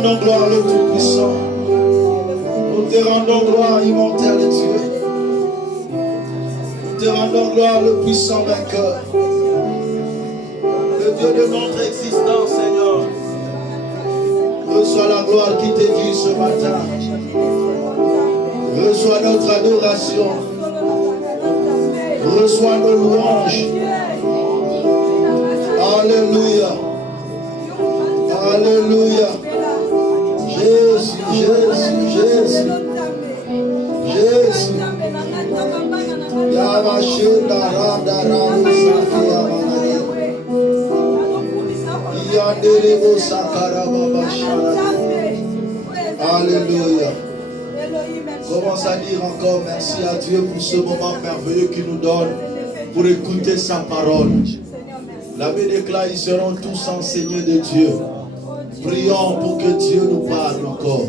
rendons gloire le Tout-Puissant. Nous te rendons gloire, immortel Dieu. Nous te rendons gloire, le puissant vainqueur. Le Dieu de notre existence, Seigneur. Reçois la gloire qui t'est due ce matin. Reçois notre adoration. Reçois nos louanges. Alléluia. Alléluia. Jésus, Jésus, Jésus. Jésus. Yamashenda rada ramusa yamanaye. Yandelebo sakara baba shara. Alléluia. Commence à dire encore merci à Dieu pour ce moment merveilleux qu'il nous donne pour écouter sa parole. L'abbé déclare, ils seront tous enseignés de Dieu. Prions pour que Dieu nous parle encore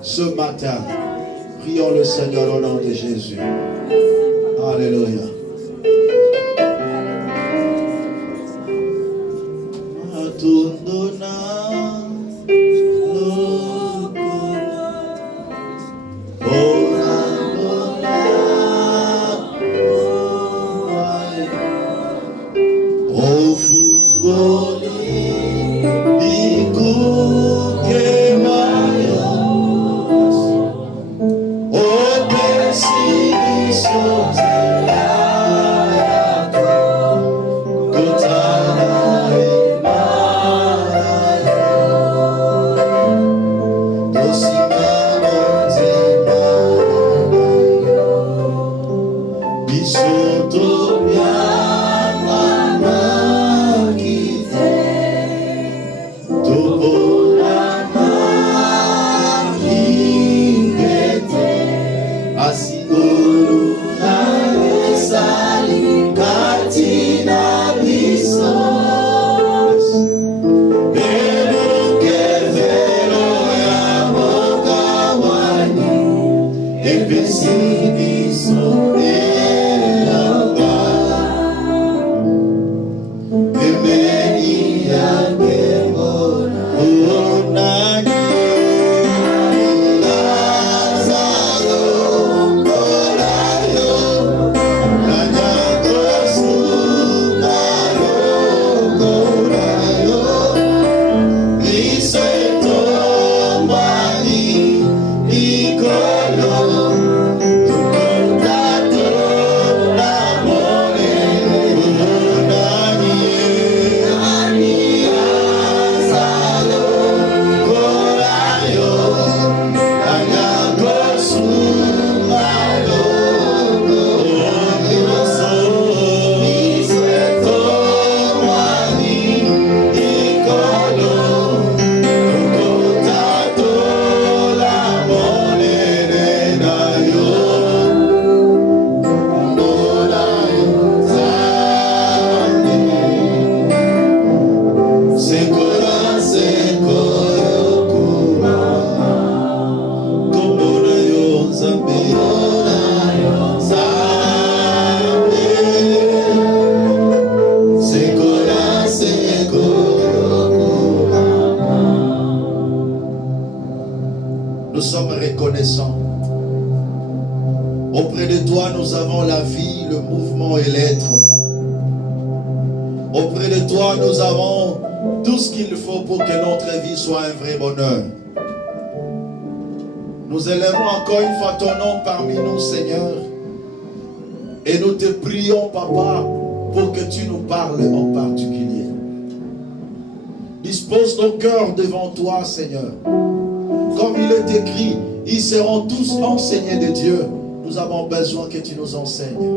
ce matin. Prions le Seigneur au nom de Jésus. Alléluia. Auprès de toi, nous avons la vie, le mouvement et l'être. Auprès de toi, nous avons tout ce qu'il faut pour que notre vie soit un vrai bonheur. Nous élèvons encore une fois ton nom parmi nous, Seigneur. Et nous te prions, Papa, pour que tu nous parles en particulier. Dispose nos cœurs devant toi, Seigneur. Comme il est écrit, ils seront tous enseignés de Dieu. Nous avons besoin que tu nous enseignes,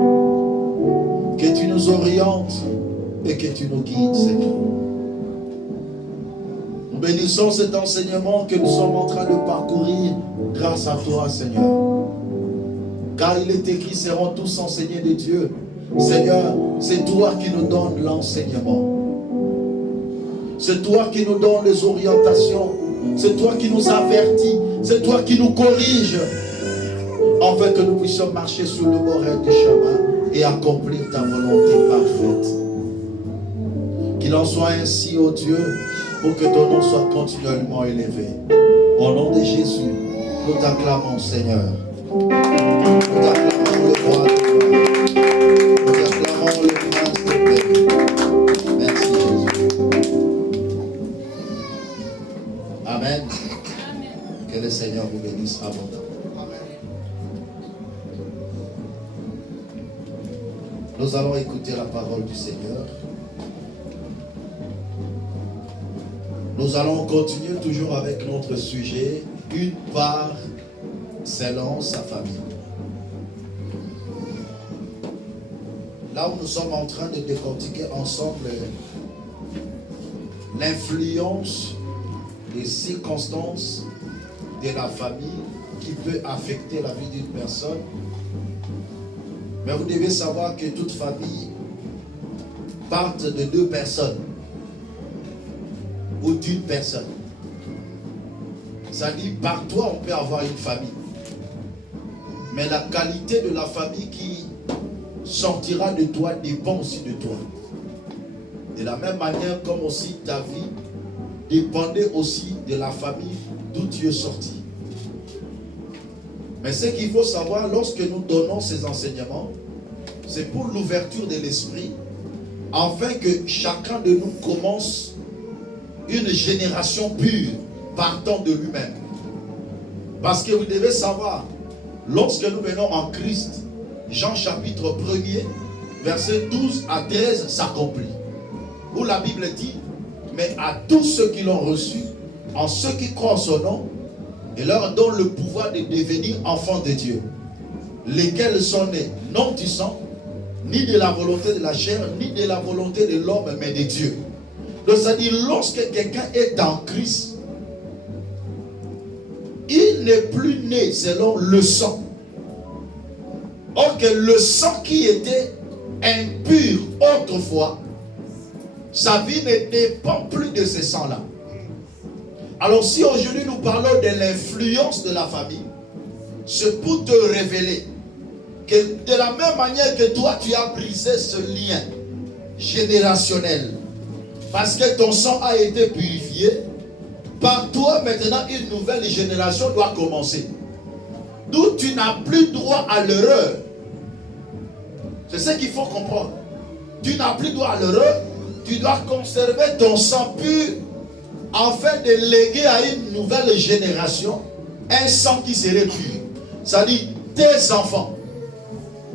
que tu nous orientes et que tu nous guides, Seigneur. Nous bénissons cet enseignement que nous sommes en train de parcourir grâce à toi, Seigneur. Car il est écrit, seront tous enseignés de Dieu. Seigneur, c'est toi qui nous donnes l'enseignement. C'est toi qui nous donnes les orientations. C'est toi qui nous avertis. C'est toi qui nous corriges. Afin que nous puissions marcher sur le bord du chemin et accomplir ta volonté parfaite. Qu'il en soit ainsi, ô Dieu, pour que ton nom soit continuellement élevé. Au nom de Jésus, nous t'acclamons, Seigneur. Nous t'acclamons le roi de gloire. Nous t'acclamons le prince de paix. Merci, Jésus. Amen. Que le Seigneur vous bénisse abondamment. Nous allons écouter la parole du Seigneur. Nous allons continuer toujours avec notre sujet, une part selon sa famille. Là où nous sommes en train de décortiquer ensemble l'influence des circonstances de la famille qui peut affecter la vie d'une personne. Mais vous devez savoir que toute famille part de deux personnes ou d'une personne. Ça dit, par toi, on peut avoir une famille. Mais la qualité de la famille qui sortira de toi dépend aussi de toi. De la même manière, comme aussi ta vie dépendait aussi de la famille d'où tu es sorti. Mais ce qu'il faut savoir, lorsque nous donnons ces enseignements, c'est pour l'ouverture de l'esprit, afin que chacun de nous commence une génération pure, partant de lui-même. Parce que vous devez savoir, lorsque nous venons en Christ, Jean chapitre 1er, versets 12 à 13 s'accomplit. Où la Bible dit, mais à tous ceux qui l'ont reçu, en ceux qui croient en son nom, et leur donne le pouvoir de devenir enfants de Dieu, lesquels sont nés non du sang, ni de la volonté de la chair, ni de la volonté de l'homme, mais de Dieu. Donc ça dit, lorsque quelqu'un est en Christ, il n'est plus né selon le sang. Or que le sang qui était impur autrefois, sa vie ne dépend plus de ce sang-là. Alors si aujourd'hui nous parlons de l'influence de la famille, c'est pour te révéler que de la même manière que toi tu as brisé ce lien générationnel, parce que ton sang a été purifié, par toi maintenant une nouvelle génération doit commencer. D'où tu n'as plus droit à l'erreur. C'est ce qu'il faut comprendre. Tu n'as plus droit à l'erreur. Tu dois conserver ton sang pur afin de léguer à une nouvelle génération un sang qui serait pur. Ça dit tes enfants,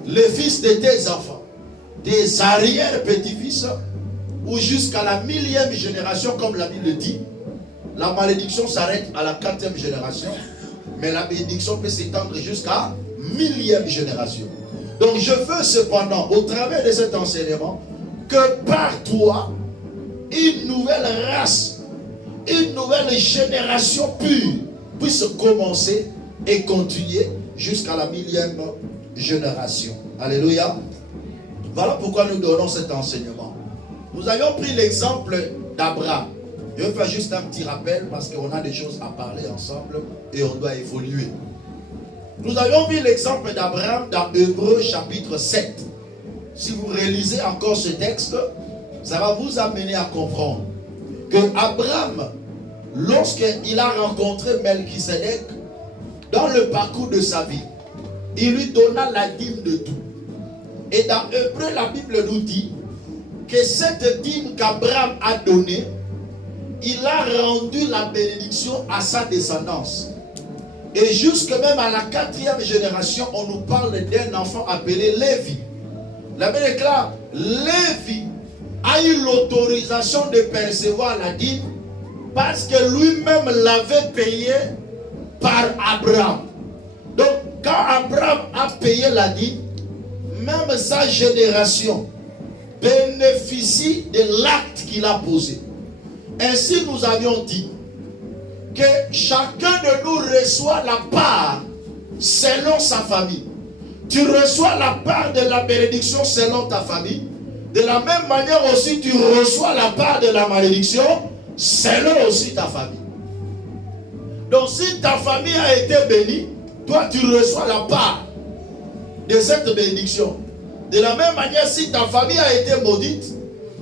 les fils de tes enfants, tes arrière-petits-fils, ou jusqu'à la 1000e génération, comme la Bible dit. La malédiction s'arrête à la 4e génération, mais la bénédiction peut s'étendre jusqu'à 1000e génération. Donc je veux cependant, au travers de cet enseignement, que par toi, une nouvelle race, une nouvelle génération pure puisse commencer et continuer jusqu'à la 1000e génération. Alléluia. Voilà pourquoi nous donnons cet enseignement. Nous avions pris l'exemple d'Abraham. Je vais faire juste un petit rappel parce qu'on a des choses à parler ensemble et on doit évoluer. Nous avions vu l'exemple d'Abraham dans Hébreux chapitre 7. Si vous réalisez encore ce texte, ça va vous amener à comprendre que Abraham, lorsqu'il a rencontré Melchisedec, dans le parcours de sa vie, il lui donna la dîme de tout. Et dans Hébreux, la Bible nous dit que cette dîme qu'Abraham a donnée, il a rendu la bénédiction à sa descendance. Et jusque même à la 4e génération, on nous parle d'un enfant appelé Lévi. La Bible déclare, Lévi a eu l'autorisation de percevoir la dîme parce que lui-même l'avait payé par Abraham. Donc, quand Abraham a payé la dîme, même sa génération bénéficie de l'acte qu'il a posé. Ainsi, nous avions dit que chacun de nous reçoit la part selon sa famille. Tu reçois la part de la bénédiction selon ta famille. De la même manière aussi, tu reçois la part de la malédiction selon aussi ta famille. Donc, si ta famille a été bénie, toi, tu reçois la part de cette bénédiction. De la même manière, si ta famille a été maudite,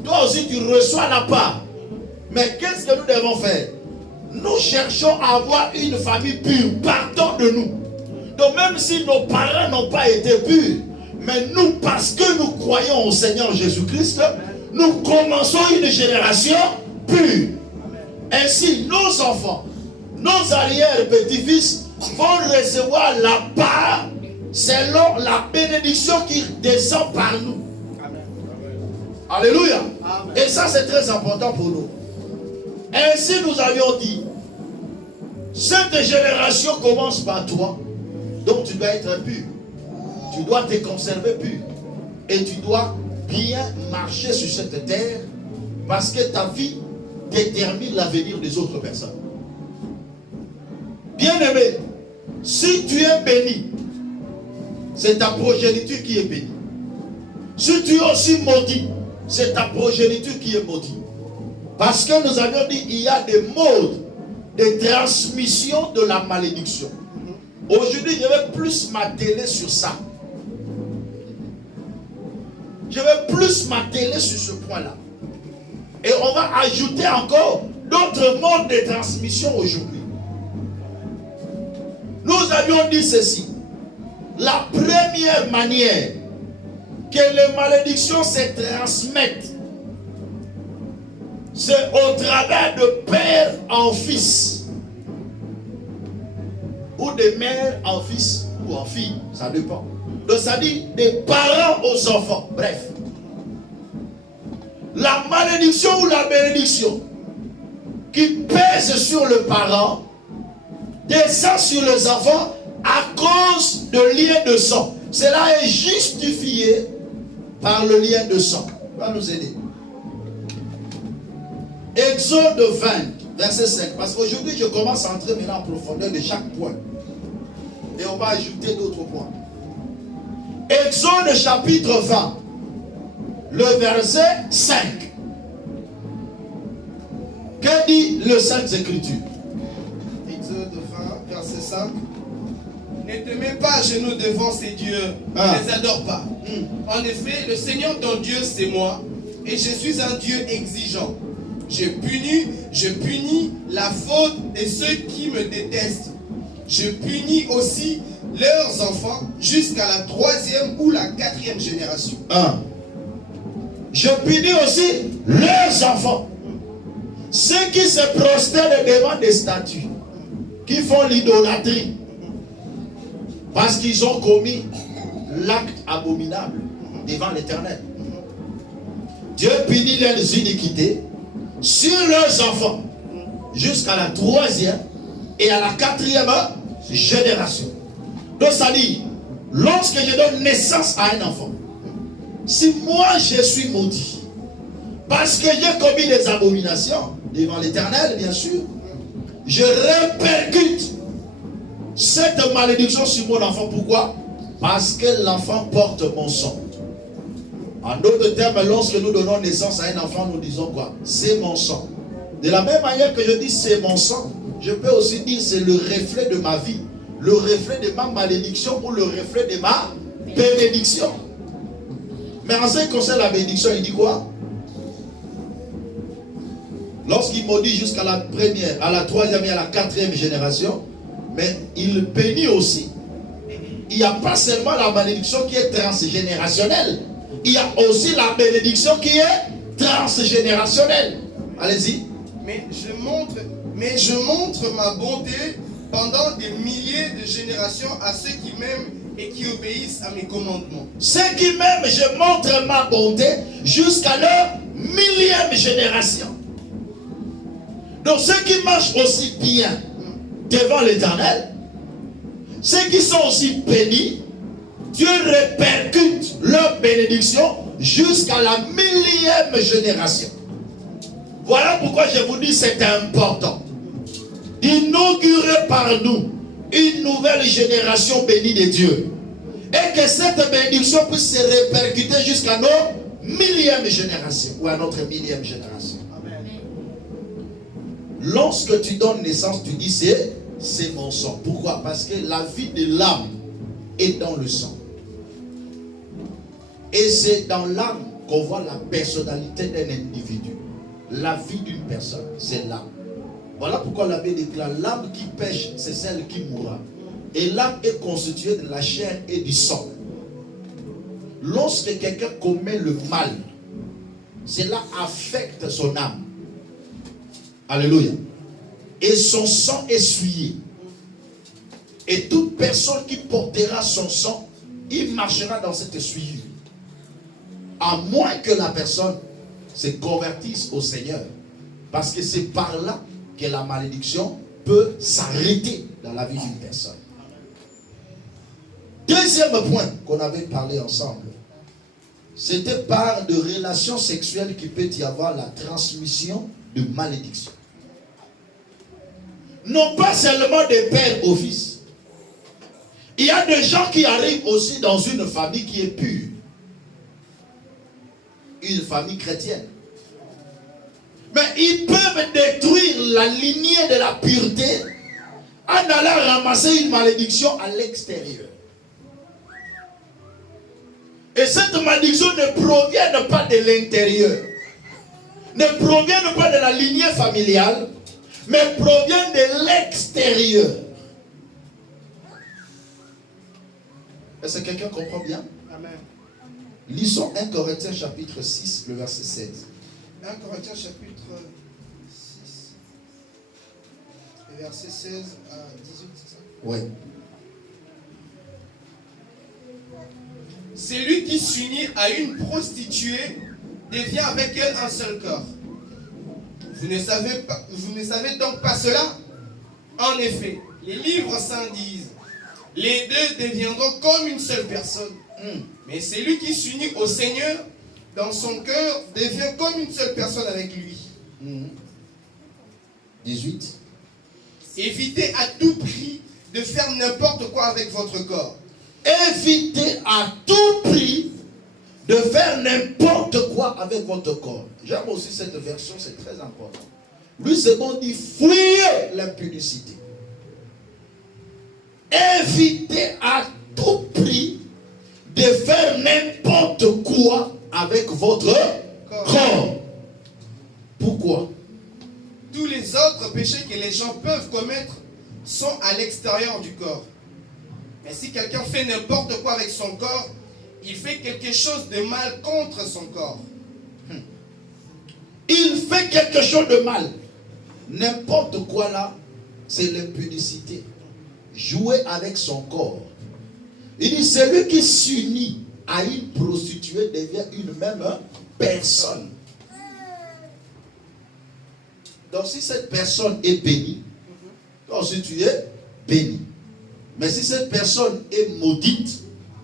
toi aussi, tu reçois la part. Mais qu'est-ce que nous devons faire? nous cherchons à avoir une famille pure. Partons de nous. Donc même si nos parents n'ont pas été purs, mais nous, parce que nous croyons au Seigneur Jésus-Christ, nous commençons une génération pure. Ainsi, nos enfants, nos arrière-petits-fils vont recevoir la part selon la bénédiction qui descend par nous. Alléluia. Et ça, c'est très important pour nous. Ainsi, nous avions dit, cette génération commence par toi, donc tu dois être pur. Tu dois te conserver pur. Et tu dois bien marcher sur cette terre, parce que ta vie détermine l'avenir des autres personnes. Bien-aimé, si tu es béni, c'est ta progéniture qui est bénie. Si tu es aussi maudit, c'est ta progéniture qui est maudite. Parce que nous avions dit, il y a des modes de transmission de la malédiction. Aujourd'hui, je vais plus m'atteler sur ça. Je vais plus m'atteler sur ce point-là. Et on va ajouter encore d'autres modes de transmission aujourd'hui. Nous avions dit ceci. La première manière que les malédictions se transmettent, c'est au travers de père en fils. Ou de mère en fils ou en fille. Ça dépend. Donc ça dit des parents aux enfants. Bref. La malédiction ou la bénédiction qui pèse sur le parent descend sur les enfants à cause de lien de sang. Cela est justifié par le lien de sang. Va nous aider. Exode 20, verset 5. Parce qu'aujourd'hui, je commence à entrer maintenant en profondeur de chaque point. Et on va ajouter d'autres points. Exode chapitre 20, le verset 5. Que dit le Sainte Écriture? Exode 20, verset 5. Ne te mets pas à genoux devant ces dieux, ne les adore pas. En effet, le Seigneur ton Dieu, c'est moi, et je suis un Dieu exigeant. Je punis la faute de ceux qui me détestent. Je punis aussi leurs enfants jusqu'à la 3e ou la 4e génération. Je punis aussi leurs enfants. Ceux qui se prosternent devant des statues, qui font l'idolâtrie, parce qu'ils ont commis l'acte abominable devant l'Éternel. Dieu punit leurs iniquités sur leurs enfants jusqu'à la 3e et à la 4e génération. Donc ça dit, lorsque je donne naissance à un enfant, si moi je suis maudit parce que j'ai commis des abominations devant l'Éternel, bien sûr, je répercute cette malédiction sur mon enfant. Pourquoi? Parce que l'enfant porte mon sang. En d'autres termes, lorsque nous donnons naissance à un enfant, nous disons quoi? C'est mon sang. De la même manière que je dis c'est mon sang, je peux aussi dire c'est le reflet de ma vie, le reflet de ma malédiction ou le reflet de ma bénédiction. Mais en ce qui concerne la bénédiction, il dit quoi? Lorsqu'il maudit jusqu'à la 1e, à la 3e et à la 4e génération, mais il bénit aussi. Il n'y a pas seulement la malédiction qui est transgénérationnelle, il y a aussi la bénédiction qui est transgénérationnelle. Allez-y. Mais je montre ma bonté pendant des milliers de générations à ceux qui m'aiment et qui obéissent à mes commandements. Ceux qui m'aiment, je montre ma bonté jusqu'à leur 1000e génération. Donc ceux qui marchent aussi bien devant l'Éternel, ceux qui sont aussi bénis, Dieu répercute leur bénédiction jusqu'à la 1000e génération. Voilà pourquoi je vous dis c'est important d'inaugurer par nous une nouvelle génération bénie de Dieu. Et que cette bénédiction puisse se répercuter jusqu'à nos 1000e génération ou à notre 1000e génération. Amen. Lorsque tu donnes naissance, tu dis c'est mon sang. Pourquoi? Parce que la vie de l'âme est dans le sang. Et c'est dans l'âme qu'on voit la personnalité d'un individu. La vie d'une personne, c'est l'âme. Voilà pourquoi la Bible déclare, l'âme qui pêche, c'est celle qui mourra. Et l'âme est constituée de la chair et du sang. Lorsque quelqu'un commet le mal, cela affecte son âme. Alléluia. Et son sang est souillé. Et toute personne qui portera son sang, il marchera dans cette souillure. À moins que la personne se convertisse au Seigneur. Parce que c'est par là que la malédiction peut s'arrêter dans la vie d'une personne. Deuxième point qu'on avait parlé ensemble, c'était par de relations sexuelles qu'il peut y avoir la transmission de malédiction. Non pas seulement des pères aux fils. Il y a des gens qui arrivent aussi dans une famille qui est pure. Une famille chrétienne. Mais ils peuvent détruire la lignée de la pureté en allant ramasser une malédiction à l'extérieur. Et cette malédiction ne provient pas de l'intérieur. Ne provient pas de la lignée familiale, mais provient de l'extérieur. Est-ce que quelqu'un comprend bien? Amen. Lisons 1 Corinthiens chapitre 6, le verset 16. 1 Corinthiens chapitre 6, le verset 16 à 18, c'est ça? Oui. Celui qui s'unit à une prostituée devient avec elle un seul corps. Vous ne savez donc pas cela? En effet, les livres saints disent, les deux deviendront comme une seule personne. Mais celui qui s'unit au Seigneur dans son cœur devient comme une seule personne avec lui. 18. Évitez à tout prix de faire n'importe quoi avec votre corps. Évitez à tout prix de faire n'importe quoi avec votre corps. J'aime aussi cette version, c'est très important. Lui, c'est bon, dit fuyez l'impudicité. Évitez à tout prix de faire n'importe quoi avec votre corps. Pourquoi? Tous les autres péchés que les gens peuvent commettre sont à l'extérieur du corps. Mais si quelqu'un fait n'importe quoi avec son corps, il fait quelque chose de mal contre son corps. Il fait quelque chose de mal. N'importe quoi là, c'est l'impudicité. Jouer avec son corps. Il dit, celui qui s'unit à une prostituée devient une même personne. Donc si cette personne est bénie, toi aussi tu es béni. Mais si cette personne est maudite,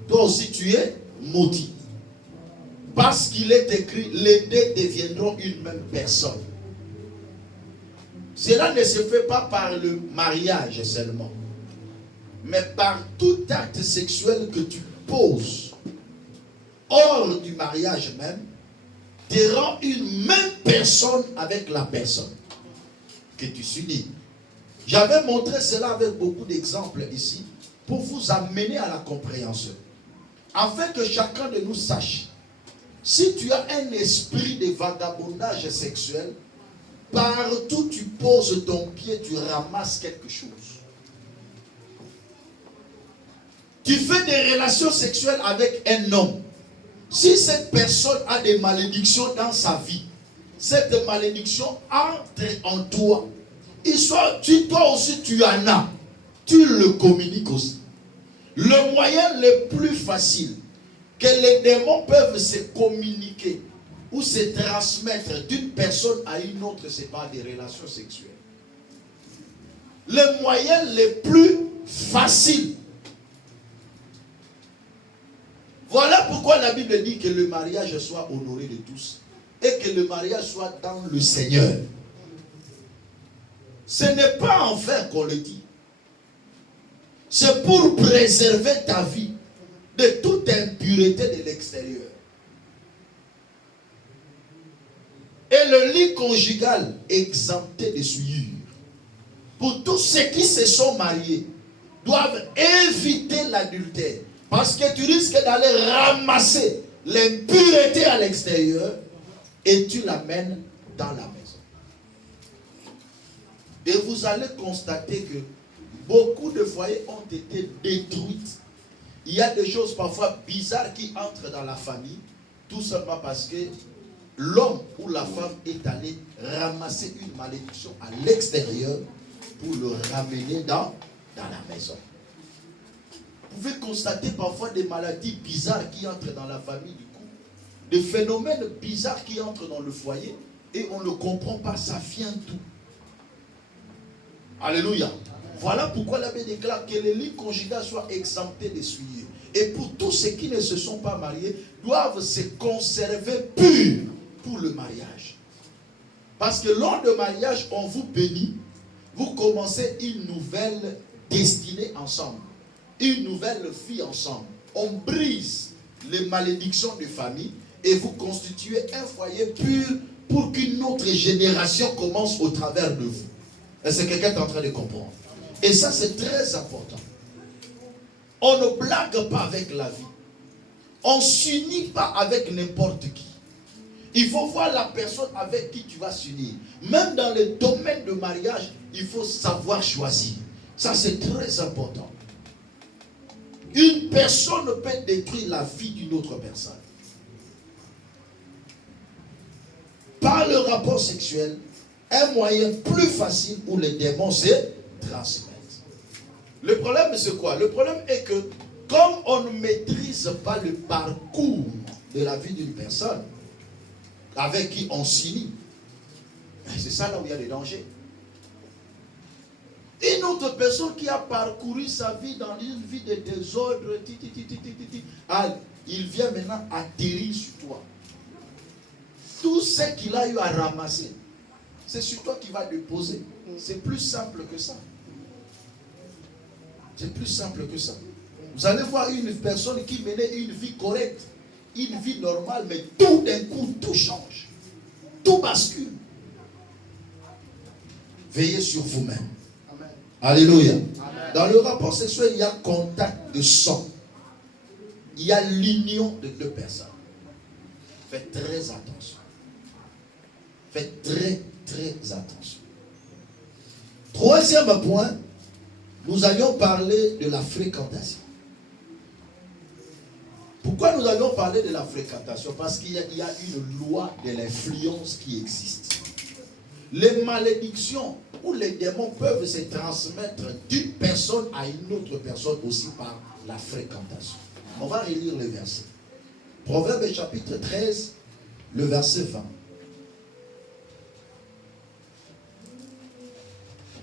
toi aussi tu es maudit. Parce qu'il est écrit, les deux deviendront une même personne. Cela ne se fait pas par le mariage seulement, mais par tout acte sexuel que tu poses hors du mariage même, te rend une même personne avec la personne que tu s'unis. J'avais montré cela avec beaucoup d'exemples ici pour vous amener à la compréhension. Afin que chacun de nous sache, si tu as un esprit de vagabondage sexuel, partout tu poses ton pied, tu ramasses quelque chose. Tu fais des relations sexuelles avec un homme. Si cette personne a des malédictions dans sa vie, cette malédiction entre en toi. Toi aussi tu en as. Tu le communiques aussi. Le moyen le plus facile que les démons peuvent se communiquer ou se transmettre d'une personne à une autre, c'est par des relations sexuelles. Le moyen le plus facile. Voilà pourquoi la Bible dit que le mariage soit honoré de tous et que le mariage soit dans le Seigneur. Ce n'est pas en vain qu'on le dit. C'est pour préserver ta vie de toute impureté de l'extérieur. Et le lit conjugal exempté de souillure. Pour tous ceux qui se sont mariés, doivent éviter l'adultère. Parce que tu risques d'aller ramasser l'impureté à l'extérieur et tu l'amènes dans la maison. Et vous allez constater que beaucoup de foyers ont été détruits. Il y a des choses parfois bizarres qui entrent dans la famille, tout simplement parce que l'homme ou la femme est allé ramasser une malédiction à l'extérieur pour le ramener dans la maison. Vous pouvez constater parfois des maladies bizarres qui entrent dans la famille du couple, des phénomènes bizarres qui entrent dans le foyer et on ne comprend pas, ça vient d'où? Alléluia. Voilà pourquoi l'abbé déclare que les lits conjugales soient exemptés des souillures. Et pour tous ceux qui ne se sont pas mariés, doivent se conserver purs pour le mariage. Parce que lors du mariage, on vous bénit, vous commencez une nouvelle destinée ensemble, une nouvelle vie ensemble. On brise les malédictions de famille et vous constituez un foyer pur pour qu'une autre génération commence au travers de vous. Est-ce que quelqu'un est en train de comprendre? Et ça, c'est très important. On ne blague pas avec la vie. On ne s'unit pas avec n'importe qui. Il faut voir la personne avec qui tu vas s'unir. Même dans le domaine de mariage, il faut savoir choisir. Ça, c'est très important. Une personne peut détruire la vie d'une autre personne. Par le rapport sexuel, un moyen plus facile où les démons se transmettent. Le problème, c'est quoi? Le problème est que, comme on ne maîtrise pas le parcours de la vie d'une personne avec qui on s'unit, c'est ça là où il y a des dangers. Une autre personne qui a parcouru sa vie dans une vie de désordre, il vient maintenant atterrir sur toi. Tout ce qu'il a eu à ramasser, c'est sur toi qu'il va déposer. C'est plus simple que ça. C'est plus simple que ça. Vous allez voir une personne qui menait une vie correcte, une vie normale, mais tout d'un coup, tout change. Tout bascule. Veillez sur vous-même. Alléluia. Amen. Dans le rapport sexuel, il y a contact de sang. Il y a l'union de deux personnes. Faites très attention. Faites très, très attention. Troisième point, nous allions parler de la fréquentation. Pourquoi nous allons parler de la fréquentation? Parce qu'il y a une loi de l'influence qui existe. Les malédictions ou les démons peuvent se transmettre d'une personne à une autre personne aussi par la fréquentation. On va relire le verset. Proverbe chapitre 13, le verset 20.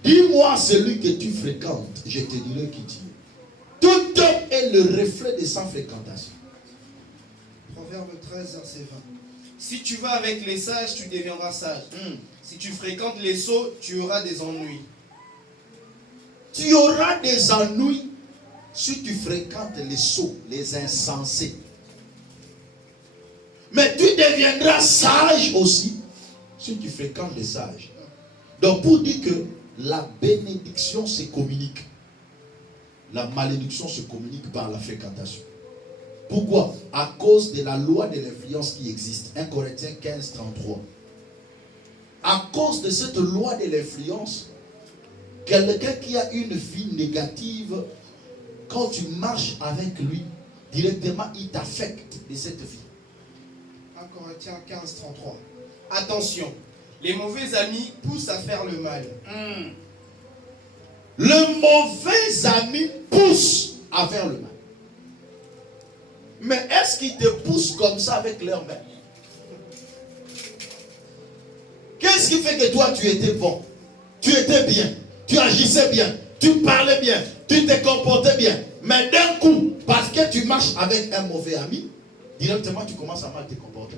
Dis-moi celui que tu fréquentes, je te dirai qui tu es. Tout homme est le reflet de sa fréquentation. Proverbe 13, verset 20. Si tu vas avec les sages, tu deviendras sage. Si tu fréquentes les sots, tu auras des ennuis. Tu auras des ennuis si tu fréquentes les sots, les insensés. Mais tu deviendras sage aussi si tu fréquentes les sages. Donc pour dire que la bénédiction se communique, la malédiction se communique par la fréquentation. Pourquoi? À cause de la loi de l'influence qui existe. 1 Corinthiens 15, 33. À cause de cette loi de l'influence, quelqu'un qui a une vie négative, quand tu marches avec lui, directement il t'affecte de cette vie. 1 Corinthiens 15, 33. Attention, les mauvais amis poussent à faire le mal. Le mauvais ami pousse à faire le mal. Mais est-ce qu'ils te poussent comme ça avec leurs mains? Qu'est-ce qui fait que toi tu étais bon? Tu étais bien, tu agissais bien, tu parlais bien, tu te comportais bien. Mais d'un coup, parce que tu marches avec un mauvais ami, directement tu commences à mal te comporter.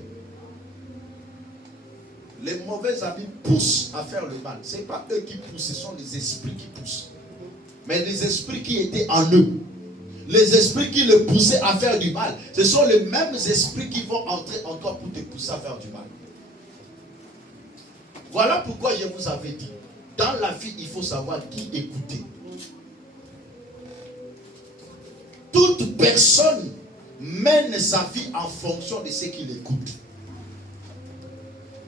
Les mauvais amis poussent à faire le mal. Ce n'est pas eux qui poussent, ce sont les esprits qui poussent. Mais les esprits qui étaient en eux, les esprits qui le poussaient à faire du mal, ce sont les mêmes esprits qui vont entrer en toi pour te pousser à faire du mal. Voilà pourquoi je vous avais dit, dans la vie, il faut savoir qui écouter. Toute personne mène sa vie en fonction de ce qu'il écoute.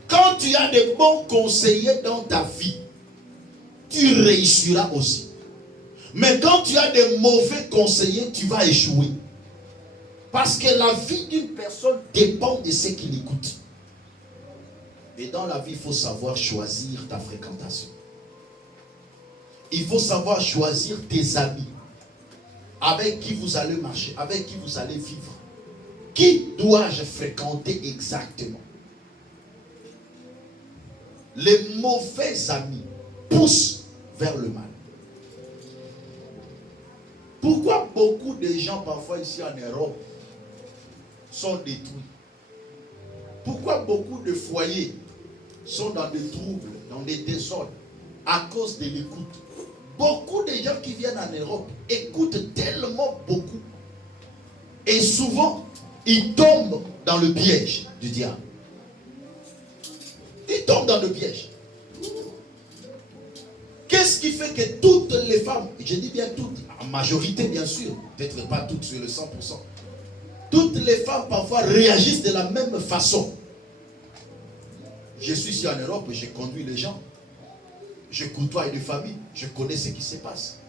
Quand tu as de bons conseillers dans ta vie, tu réussiras aussi. Mais quand tu as des mauvais conseillers, tu vas échouer. Parce que la vie d'une personne dépend de ce qu'il écoute. Et dans la vie, il faut savoir choisir ta fréquentation. Il faut savoir choisir tes amis. Avec qui vous allez marcher, avec qui vous allez vivre. Qui dois-je fréquenter exactement? Les mauvais amis poussent vers le mal. Pourquoi beaucoup de gens parfois ici en Europe sont détruits? Pourquoi beaucoup de foyers sont dans des troubles, dans des désordres à cause de l'écoute? Beaucoup de gens qui viennent en Europe écoutent tellement beaucoup. Et souvent, ils tombent dans le piège du diable. Ils tombent dans le piège. Qu'est-ce qui fait que toutes les femmes, je dis bien toutes, en majorité bien sûr, peut-être pas toutes sur le 100%, toutes les femmes parfois réagissent de la même façon? Je suis ici en Europe, j'ai conduit les gens. Je côtoie des familles, je connais ce qui se passe.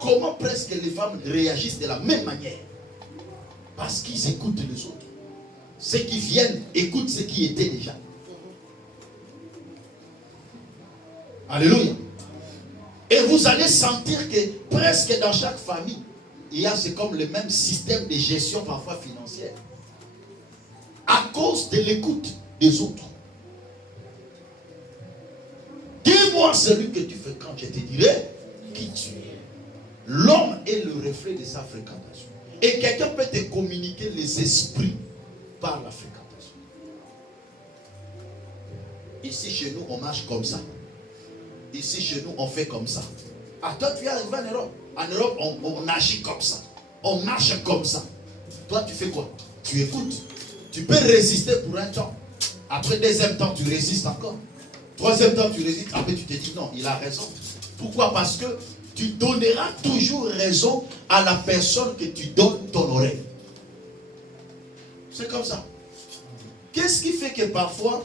Comment presque les femmes réagissent de la même manière? Parce qu'ils écoutent les autres. Ceux qui viennent écoutent ce qui était déjà. Alléluia. Et vous allez sentir que presque dans chaque famille, il y a, c'est comme le même système de gestion parfois financière. À cause de l'écoute des autres. Dis-moi celui que tu fréquentes, je te dirai qui tu es. L'homme est le reflet de sa fréquentation. Et quelqu'un peut te communiquer les esprits par la fréquentation. Ici chez nous, on marche comme ça. Ici chez nous, on fait comme ça. Ah, toi tu es arrivé en Europe. En Europe, on agit comme ça. On marche comme ça. Toi tu fais quoi? Tu écoutes. Tu peux résister pour un temps. Après deuxième temps, tu résistes encore. Troisième temps, tu résistes. Après, tu te dis non, il a raison. Pourquoi? Parce que tu donneras toujours raison à la personne que tu donnes ton oreille. C'est comme ça. Qu'est-ce qui fait que parfois,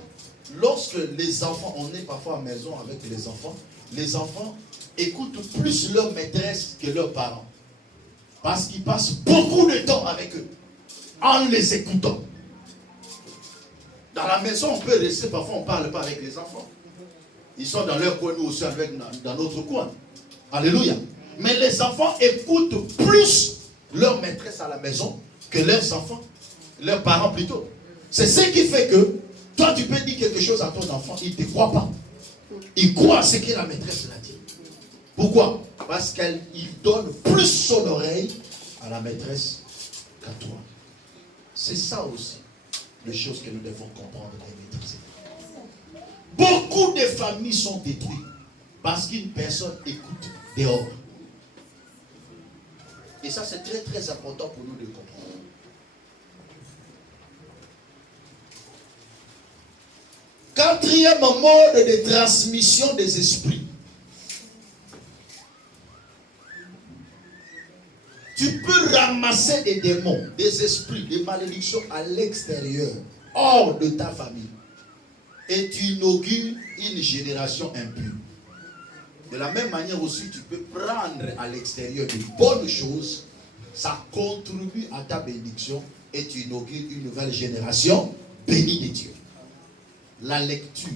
lorsque les enfants, on est parfois à la maison avec les enfants écoutent plus leur maîtresse que leurs parents. Parce qu'ils passent beaucoup de temps avec eux, en les écoutant. Dans la maison, on peut rester, parfois on ne parle pas avec les enfants. Ils sont dans leur coin, nous aussi avec dans notre coin. Alléluia. Mais les enfants écoutent plus leur maîtresse à la maison que leurs enfants, leurs parents plutôt. C'est ce qui fait que toi tu peux dire quelque chose à ton enfant, il ne te croit pas. Il croit à ce que la maîtresse l'a dit. Pourquoi? Parce qu'il donne plus son oreille à la maîtresse qu'à toi. C'est ça aussi, les choses que nous devons comprendre et maîtriser. Beaucoup de familles sont détruites parce qu'une personne écoute dehors. Et ça, c'est très très important pour nous de comprendre. Quatrième mode de transmission des esprits. Tu peux ramasser des démons, des esprits, des malédictions à l'extérieur, hors de ta famille. Et tu inaugures une génération impure. De la même manière aussi, tu peux prendre à l'extérieur de bonnes choses, ça contribue à ta bénédiction et tu inaugures une nouvelle génération bénie de Dieu. La lecture.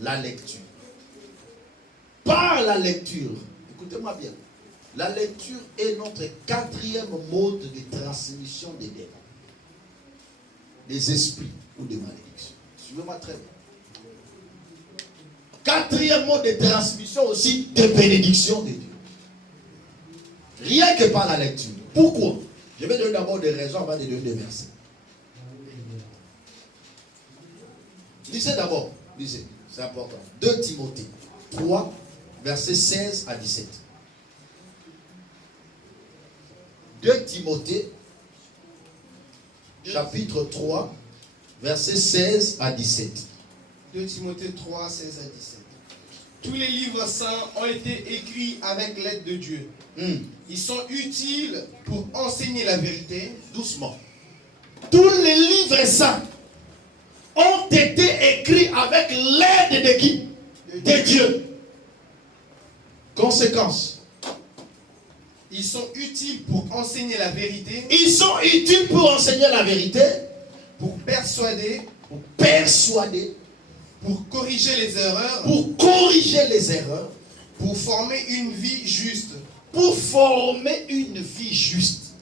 La lecture. Par la lecture, écoutez-moi bien, la lecture est notre quatrième mode de transmission des démons, des esprits ou des malédictions. Suivez-moi très bien. Quatrième mode de transmission aussi de bénédiction de Dieu. Rien que par la lecture. Pourquoi? Je vais donner d'abord des raisons avant de donner des versets. Lisez d'abord, lisez, c'est important. 2 Timothée 3, versets 16 à 17. 2 Timothée, chapitre 3, versets 16 à 17. 2 Timothée 3, 16 à 17. Tous les livres saints ont été écrits avec l'aide de Dieu. Ils sont utiles pour enseigner la vérité. Doucement. Tous les livres saints ont été écrits avec l'aide de qui? de Dieu. Conséquence. Ils sont utiles pour enseigner la vérité. Ils sont utiles pour enseigner la vérité. Pour persuader. Pour persuader. Pour corriger les erreurs. Pour corriger les erreurs. Pour former une vie juste. Pour former une vie juste.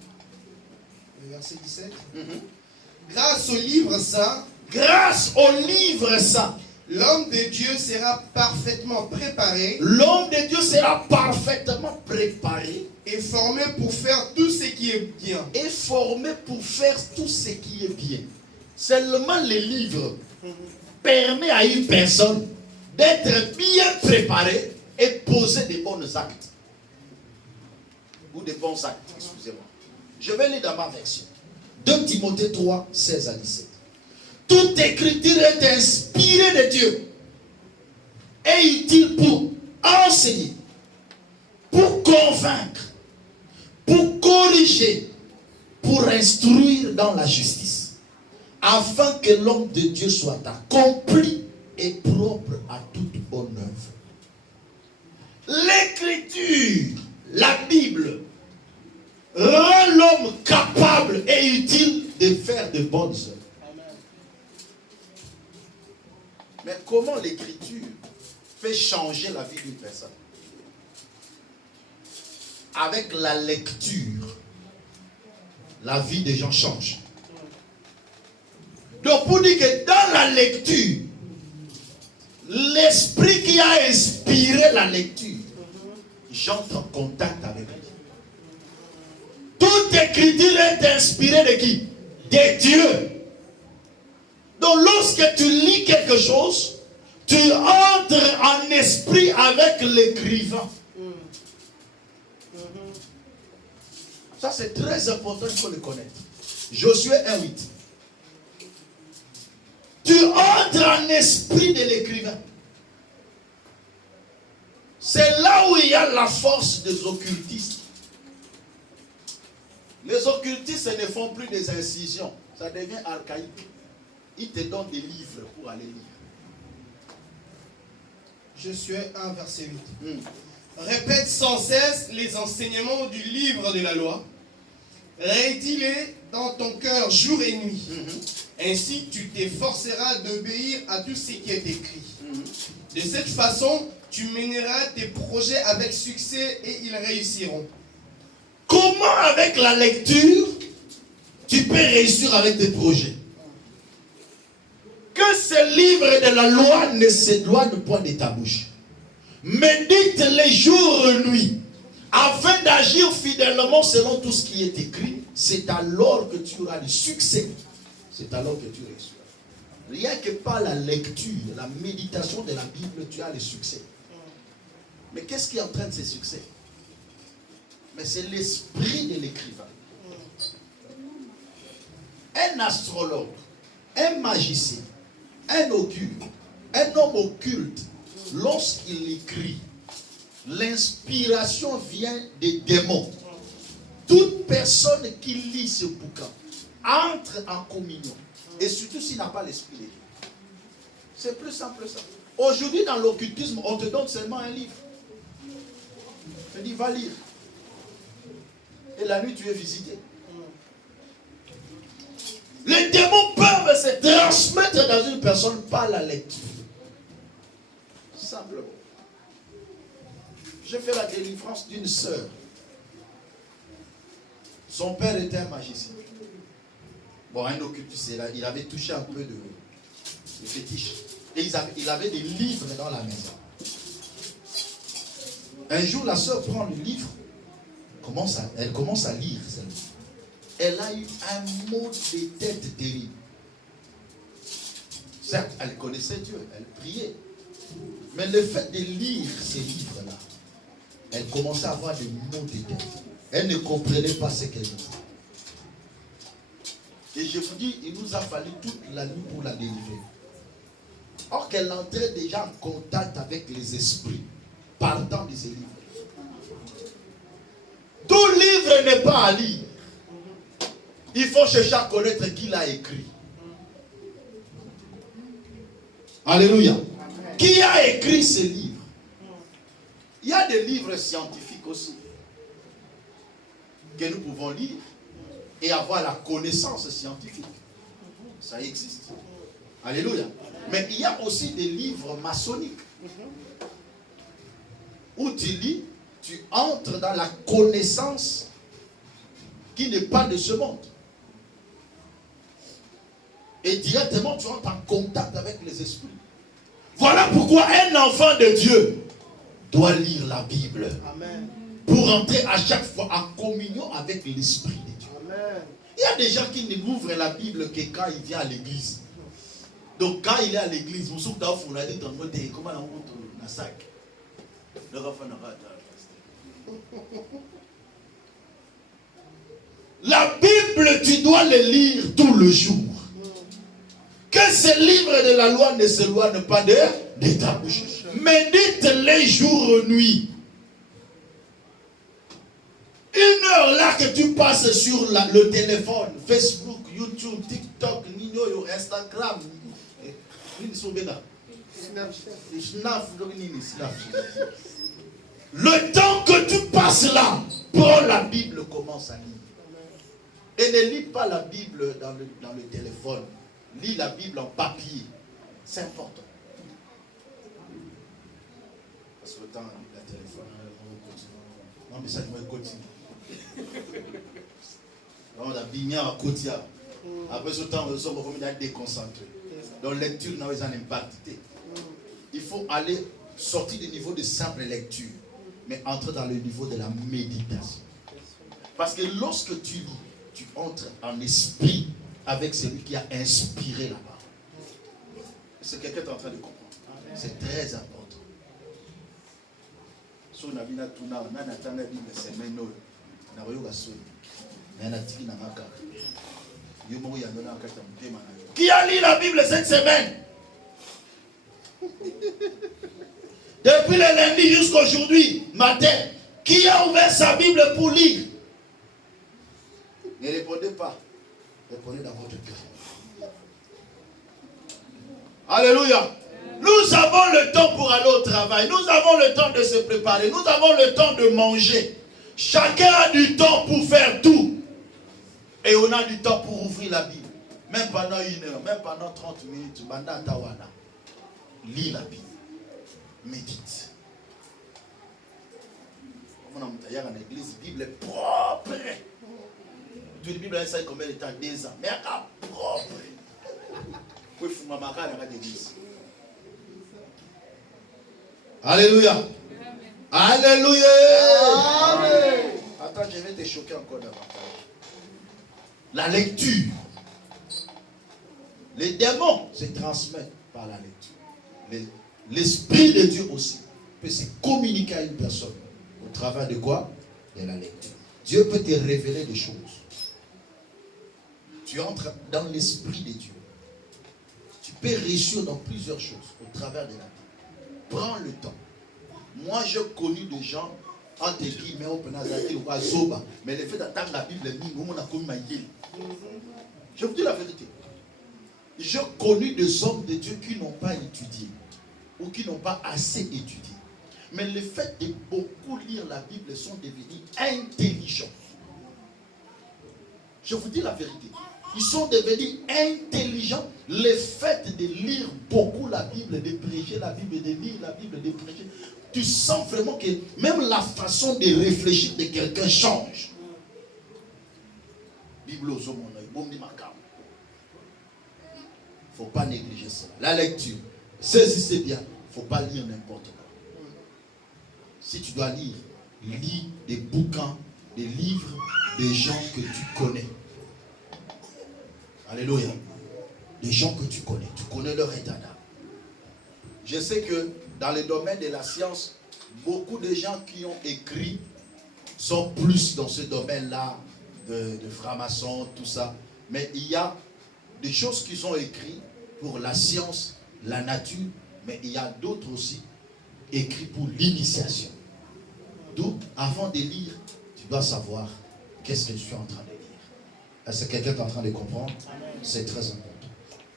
Le verset 17. Grâce au livre saint. Grâce au livre saint. L'homme de Dieu sera parfaitement préparé. L'homme de Dieu sera parfaitement préparé. Et formé pour faire tout ce qui est bien. Et formé pour faire tout ce qui est bien. Seulement les livres permettent à une personne d'être bien préparée et poser des bons actes. Ou des bons actes, excusez-moi. Je vais lire dans ma version. 2 Timothée 3, 16 à 17. Toute écriture est inspirée de Dieu et utile pour enseigner, pour convaincre, pour corriger, pour instruire dans la justice, afin que l'homme de Dieu soit accompli et propre à toute bonne œuvre. L'écriture, la Bible, rend l'homme capable et utile de faire de bonnes œuvres. Mais comment l'écriture fait changer la vie d'une personne? Avec la lecture, la vie des gens change. Donc pour dire que dans la lecture, l'esprit qui a inspiré la lecture, j'entre en contact avec lui. Toute écriture est inspirée de qui? De Dieu. Donc lorsque tu lis quelque chose, tu entres en esprit avec l'écrivain. Ça c'est très important, il faut le connaître. Josué 1:8. Tu entres en esprit de l'écrivain. C'est là où il y a la force des occultistes. Les occultistes ne font plus des incisions. Ça devient archaïque. Ils te donnent des livres pour aller lire. Josué 1, verset 8. Répète sans cesse les enseignements du livre de la loi. Rédis-les dans ton cœur jour et nuit. Ainsi, tu t'efforceras d'obéir à tout ce qui est écrit. De cette façon, tu mèneras tes projets avec succès et ils réussiront. Comment avec la lecture, tu peux réussir avec tes projets? Que ce livre de la loi ne s'éloigne point de ta bouche. Médite-les jours et nuit, afin d'agir fidèlement selon tout ce qui est écrit. C'est alors que tu auras le succès. C'est alors que tu réussiras. Rien que par la lecture, la méditation de la Bible, tu as le succès. Mais qu'est-ce qui entraîne ce succès? Mais c'est l'esprit de l'écrivain. Un astrologue, un magicien, un occulte, un homme occulte, lorsqu'il écrit, l'inspiration vient des démons. Toute personne qui lit ce bouquin entre en communion. Et surtout s'il n'a pas l'esprit de Dieu. C'est plus simple ça. Aujourd'hui, dans l'occultisme, on te donne seulement un livre. On te dit, va lire. Et la nuit, tu es visité. Les démons peuvent se transmettre dans une personne par la lecture. Simplement. J'ai fait la délivrance d'une sœur. Son père était un magicien. Bon, un occultiste, il avait touché un peu de fétiche. Et il avait des livres dans la maison. Un jour, la sœur prend le livre. Elle commence à lire. Elle a eu un mot de tête terrible. Certes, elle connaissait Dieu, elle priait. Mais le fait de lire ces livres-là, elle commençait à avoir des maux de tête. Elle ne comprenait pas ce qu'elle disait. Et je vous dis, il nous a fallu toute la nuit pour la délivrer. Or qu'elle entrait déjà en contact avec les esprits, partant de ces livres. Tout livre n'est pas à lire. Il faut chercher à connaître qui l'a écrit. Alléluia. qui a écrit ces livres? Il y a des livres scientifiques aussi que nous pouvons lire et avoir la connaissance scientifique. Ça existe. Alléluia. Mais il y a aussi des livres maçonniques où tu lis, tu entres dans la connaissance qui n'est pas de ce monde. Et directement tu entres en contact avec les esprits. Voilà pourquoi un enfant de Dieu doit lire la Bible. Amen. Pour entrer à chaque fois en communion avec l'Esprit de Dieu. Amen. Il y a des gens qui ne ouvrent la Bible que quand il vient à l'église. Donc quand il est à l'église, vous savez on a dit comment on monte dans sac. La Bible, tu dois le lire tout le jour. Que ce livre de la loi ne s'éloigne pas de ta bouche. Médite les jours et nuits. Une heure là que tu passes sur le téléphone, Facebook, YouTube, TikTok, Instagram, le temps que tu passes là, prends la Bible, commence à lire. Et ne lis pas la Bible dans le téléphone. Lis la Bible en papier. C'est important. Parce que le temps, la téléphone, non mais ça doit continuer. On a bien à côté. Après ce temps, nous sommes déconcentrés. Donc, lecture n'a pas un impact. Il faut aller sortir du niveau de simple lecture, mais entrer dans le niveau de la méditation. Parce que lorsque tu lis, tu entres en esprit avec celui qui a inspiré la parole. C'est quelqu'un qui est en train de comprendre. C'est très important. Qui a lu la Bible cette semaine? Depuis le lundi jusqu'à aujourd'hui, matin, qui a ouvert sa Bible pour lire? Ne répondez pas. Répondez dans votre cœur. Alléluia. Nous avons le temps pour aller au travail. Nous avons le temps de se préparer. Nous avons le temps de manger. Chacun a du temps pour faire tout. Et on a du temps pour ouvrir la Bible. Même pendant 1 heure, même pendant 30 minutes. Lis la Bible. Médite. On a en église, la Bible est propre. Tu dis, la Bible, ça combien de temps? 2 ans. Mais elle est propre. Oui, il faut m'amarrer dans l'église. Alléluia. Amen. Alléluia. Amen. Attends, je vais te choquer encore davantage. La lecture. Les démons se transmettent par la lecture. L'Esprit de Dieu aussi peut se communiquer à une personne. Au travers de quoi? De la lecture. Dieu peut te révéler des choses. Tu entres dans l'Esprit de Dieu. Tu peux réussir dans plusieurs choses au travers de la Bible. Prends le temps. Moi, j'ai connu des gens, entre guillemets, mais le fait d'attendre la Bible, je vous dis la vérité. J'ai connu des hommes de Dieu qui n'ont pas étudié ou qui n'ont pas assez étudié. Mais le fait de beaucoup lire la Bible, sont devenus intelligents. Je vous dis la vérité. Ils sont devenus intelligents. Le fait de lire beaucoup la Bible, de prêcher la Bible, de lire la Bible, de prêcher, tu sens vraiment que même la façon de réfléchir de quelqu'un change. Bible aux hommes, il ne faut pas négliger ça. La lecture, saisissez bien, il ne faut pas lire n'importe quoi. Si tu dois lire, lis des bouquins, des livres, des gens que tu connais. Alléluia. Des gens que tu connais leur état d'âme. Je sais que dans le domaine de la science, beaucoup de gens qui ont écrit sont plus dans ce domaine-là, de francs-maçons, tout ça. Mais il y a des choses qu'ils ont écrites pour la science, la nature, mais il y a d'autres aussi écrits pour l'initiation. Donc, avant de lire, tu dois savoir qu'est-ce que je suis en train de lire. Est-ce que quelqu'un est en train de comprendre? C'est très important.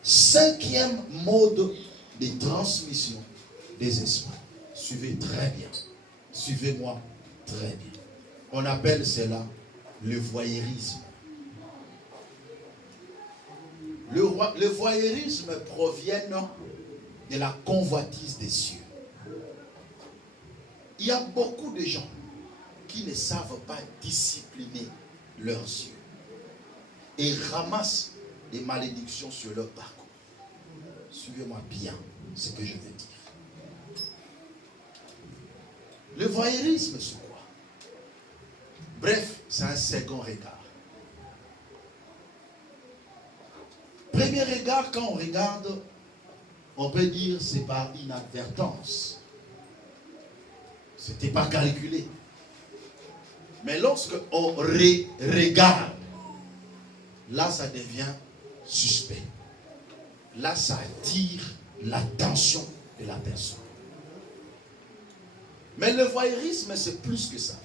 5e mode de transmission des esprits. Suivez très bien. Suivez-moi très bien. On appelle cela le voyeurisme. Le voyeurisme provient de la convoitise des cieux. Il y a beaucoup de gens qui ne savent pas discipliner leurs yeux et ramassent des malédictions sur leur parcours. Suivez-moi bien ce que je veux dire. Le voyeurisme, c'est quoi? Bref, c'est un second regard. Premier regard, quand on regarde, on peut dire c'est par inadvertance. C'était pas calculé. Mais lorsque on regarde, là ça devient suspect. Là ça attire l'attention de la personne. Mais le voyeurisme c'est plus que ça.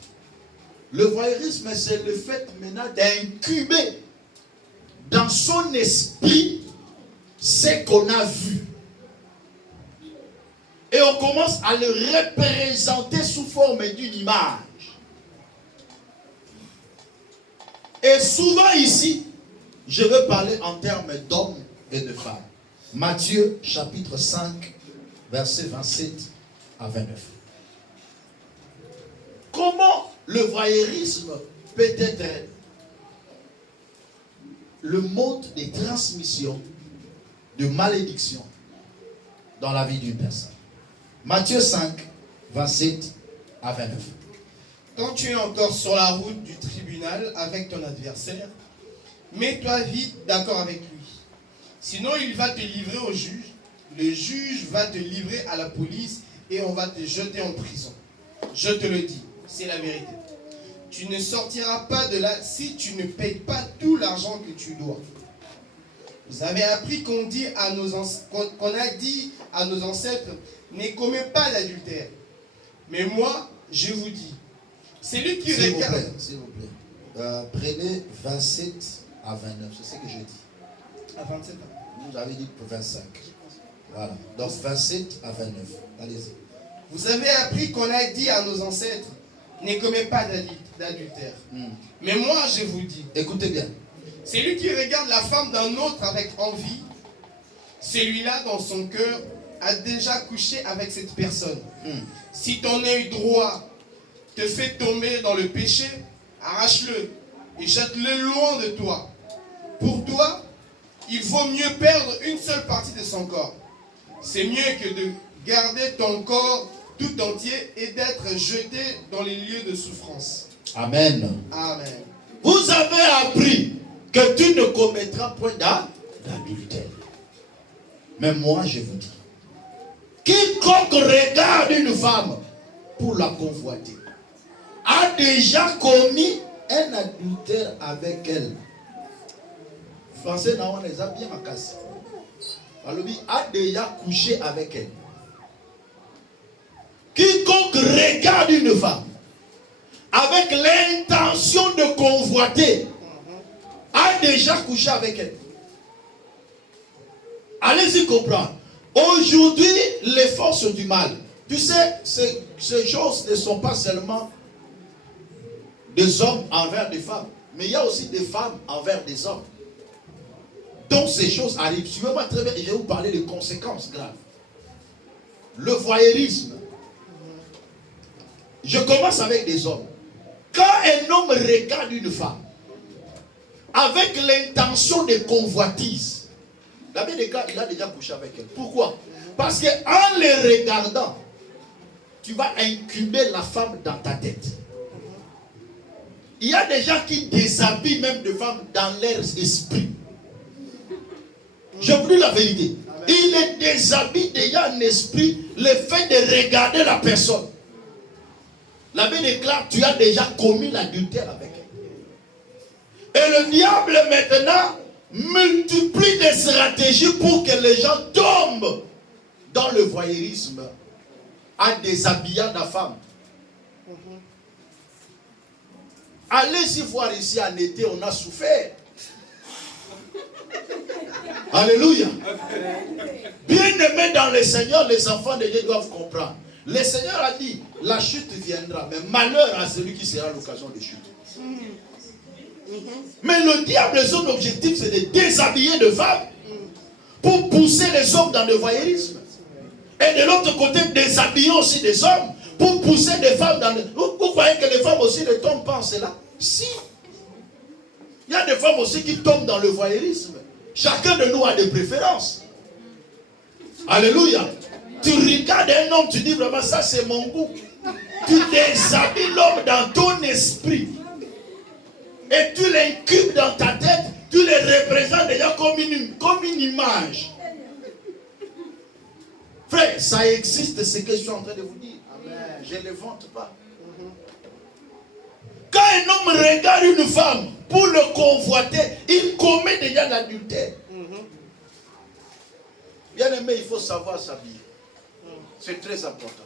Le voyeurisme c'est le fait maintenant d'incuber dans son esprit ce qu'on a vu. Et on commence à le représenter sous forme d'une image. Et souvent ici, je veux parler en termes d'hommes et de femmes. Matthieu chapitre 5, versets 27 à 29. Comment le voyeurisme peut être le mode de transmission de malédiction dans la vie d'une personne? Matthieu 5, 27 à 29. Quand tu es encore sur la route du tribunal avec ton adversaire, mets-toi vite d'accord avec lui. Sinon, il va te livrer au juge. Le juge va te livrer à la police et on va te jeter en prison. Je te le dis, c'est la vérité. Tu ne sortiras pas de là si tu ne payes pas tout l'argent que tu dois. Vous avez appris qu'on a dit à nos ancêtres, ne commets pas d'adultère. Mais moi, je vous dis, c'est lui qui regarde. S'il vous plaît. Prenez 27 à 29, c'est ce que je dis. À 27 ans. Vous avez dit 25. Voilà. Donc 27 à 29. Allez-y. Vous avez appris qu'on a dit à nos ancêtres, ne commets pas d'adultère. Mais moi, je vous dis. Écoutez bien. C'est lui qui regarde la femme d'un autre avec envie. Celui-là, dans son cœur, a déjà couché avec cette personne. Si ton œil droit te fait tomber dans le péché, arrache-le et jette-le loin de toi. Pour toi, il vaut mieux perdre une seule partie de son corps. C'est mieux que de garder ton corps tout entier et d'être jeté dans les lieux de souffrance. Amen. Amen. Vous avez appris que tu ne commettras point d'adultère. Mais moi, je vous dis, quiconque regarde une femme pour la convoiter a déjà commis un adultère avec elle. Français, on les a bien cassés. Alors, il a déjà couché avec elle. Quiconque regarde une femme avec l'intention de convoiter a déjà couché avec elle. Allez-y comprendre. Aujourd'hui, les forces du mal, tu sais, ces choses ne sont pas seulement des hommes envers des femmes, mais il y a aussi des femmes envers des hommes. Donc ces choses arrivent. Suivez-moi très bien et je vais vous parler des conséquences graves. Le voyeurisme. Je commence avec des hommes. Quand un homme regarde une femme avec l'intention de convoitise, la bien des cas, il a déjà couché avec elle. Pourquoi? Parce qu'en les regardant, tu vas incuber la femme dans ta tête. Il y a des gens qui déshabillent même des femmes dans leur esprit. Je vous dis la vérité. Il les déshabille déjà en esprit le fait de regarder la personne. La Bible déclare, tu as déjà commis l'adultère avec elle. Et le diable maintenant multiplie des stratégies pour que les gens tombent dans le voyeurisme en déshabillant la femme. Allez-y voir ici en été, on a souffert. Alléluia. Bien Bien-aimés dans le Seigneur, les enfants de Dieu doivent comprendre. Le Seigneur a dit, la chute viendra, mais malheur à celui qui sera l'occasion de chuter. Mais le diable, son objectif, c'est de déshabiller de femmes pour pousser les hommes dans le voyeurisme. Et de l'autre côté, déshabiller aussi des hommes pour pousser des femmes dans le... Vous croyez que les femmes aussi ne tombent pas en cela? Si. Il y a des femmes aussi qui tombent dans le voyeurisme. Chacun de nous a des préférences. Alléluia. Tu regardes un homme, tu dis vraiment ça c'est mon goût. Tu déshabilles l'homme dans ton esprit. Et tu l'incubes dans ta tête. Tu les représentes déjà comme une image. Frère, ça existe ce que je suis en train de vous dire. Amen. Je ne le vante pas. Quand un homme regarde une femme pour le convoiter, il commet déjà l'adultère. Bien aimé, il faut savoir s'habiller. C'est très important.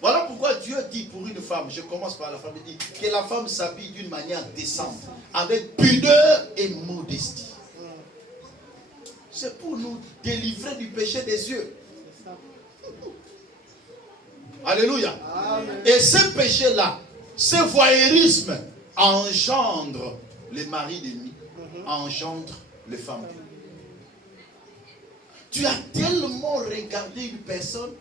Voilà pourquoi Dieu dit pour une femme, je commence par la femme, il dit que la femme s'habille d'une manière décente, avec pudeur et modestie. C'est pour nous délivrer du péché des yeux. Alléluia. Amen. Et ce péché-là, ce voyeurisme engendre les maris d'ennemis, engendre les femmes d'ennemis. Tu as tellement regardé une personne,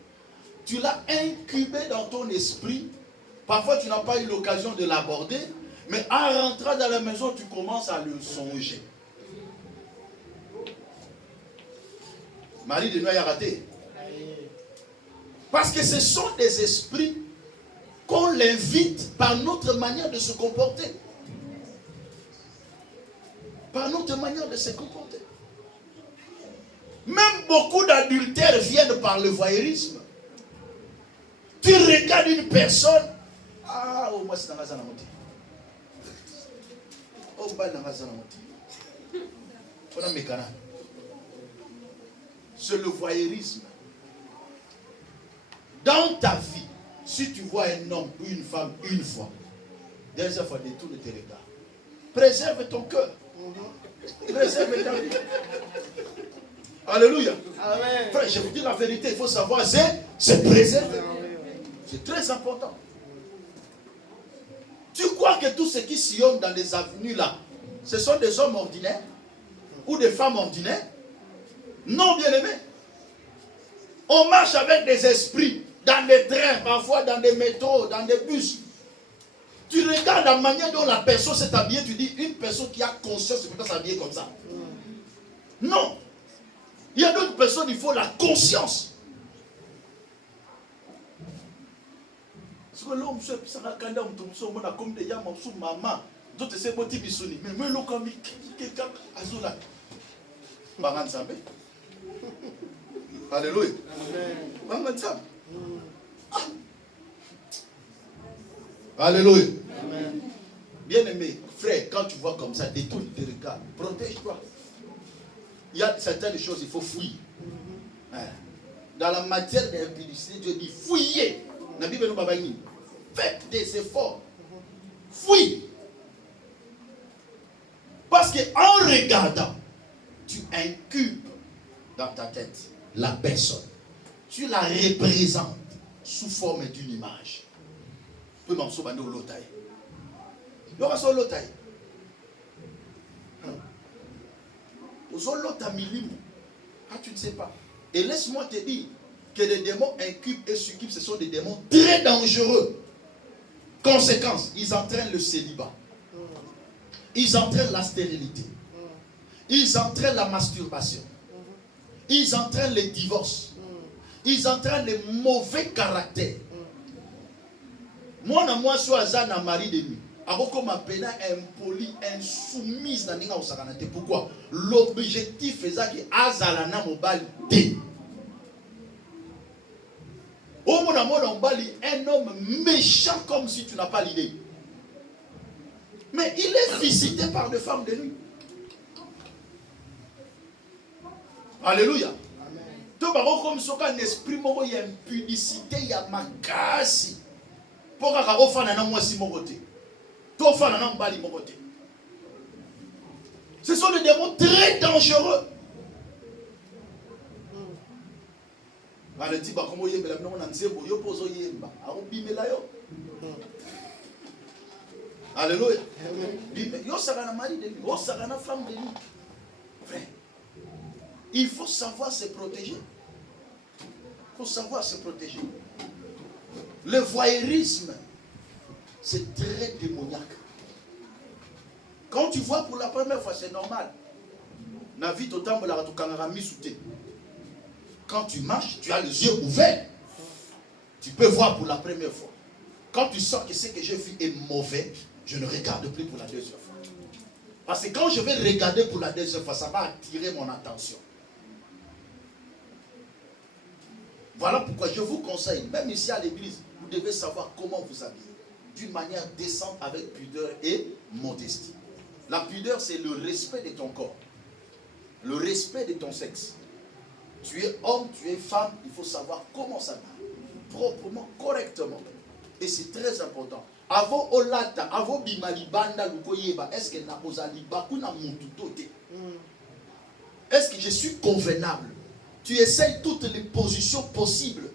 tu l'as incubé dans ton esprit. Parfois, tu n'as pas eu l'occasion de l'aborder, mais en rentrant dans la maison, tu commences à le songer. Marie de Noël a raté. Parce que ce sont des esprits qu'on l'invite par notre manière de se comporter. Par notre manière de se comporter. Même beaucoup d'adultères viennent par le voyeurisme. Tu regardes une personne. Ah, oh, moi c'est dans la zone. Oh, bah, dans la zone. C'est le voyeurisme. Dans ta vie, si tu vois un homme ou une femme une fois, deuxième fois, détourne tes regards. Préserve ton cœur. Préserve ta vie. Alléluia. Amen. Frère, je vous dis la vérité, il faut savoir, c'est préserver. C'est très important. Tu crois que tous ceux qui sillonnent dans les avenues là, ce sont des hommes ordinaires ou des femmes ordinaires? Non, bien aimé. On marche avec des esprits dans des trains, parfois dans des métros, dans des bus. Tu regardes la manière dont la personne s'est habillée, tu dis une personne qui a conscience ne peut pas s'habiller comme ça. Non. Il y a d'autres personnes, il faut la conscience. L'homme se dit, alléluia. Alléluia. Bien aimé, frère, quand tu vois comme ça, détourne tes regards, protège-toi. Il y a certaines choses, il faut fouiller. Dans la matière de l'impudicité, Dieu dit fouillez. Faites des efforts. Fouille. Parce qu'en regardant, tu incubes dans ta tête la personne. Tu la représentes sous forme d'une image. Tu peux m'en souvenir au lotaï. Il y aura son lotaï. Ah, tu ne sais pas. Et laisse-moi te dire que les démons incubes et succubes, ce sont des démons très dangereux. Conséquence, ils entraînent le célibat. Ils entraînent la stérilité. Ils entraînent la masturbation. Ils entraînent les divorces. Ils entraînent les mauvais caractères. Moi, je suis un mari de nuit. Comme appelé impoli, insoumise dans ninga usakanate. Pourquoi? L'objectif est que azalana mobali té. Au mon amour, un homme méchant comme si tu n'as pas l'idée. Mais il est visité par des femmes de nuit. Alléluia. Tu vas comme ça un esprit, il y a impudicité, il y a makasi. Pourquoi on fait un moi si mon côté? Ce sont des démons très dangereux. Alléluia. Yo sakana mari de lui, yo sakana femme de lui. Frère, il faut savoir se protéger. Il faut savoir se protéger. Le voyeurisme, c'est très démoniaque. Quand tu vois pour la première fois, c'est normal. Quand tu marches, tu as les yeux ouverts. Tu peux voir pour la première fois. Quand tu sens que ce que j'ai vu est mauvais, je ne regarde plus pour la deuxième fois. Parce que quand je vais regarder pour la deuxième fois, ça va attirer mon attention. Voilà pourquoi je vous conseille, même ici à l'église, vous devez savoir comment vous habiller. D'une manière décente, avec pudeur et modestie. La pudeur, c'est le respect de ton corps. Le respect de ton sexe. Tu es homme, tu es femme, il faut savoir comment s'habiller. Proprement, correctement. Et c'est très important. Avant Olata, avant Bimalibanda, est-ce que est-ce que je suis convenable? Tu essayes toutes les positions possibles.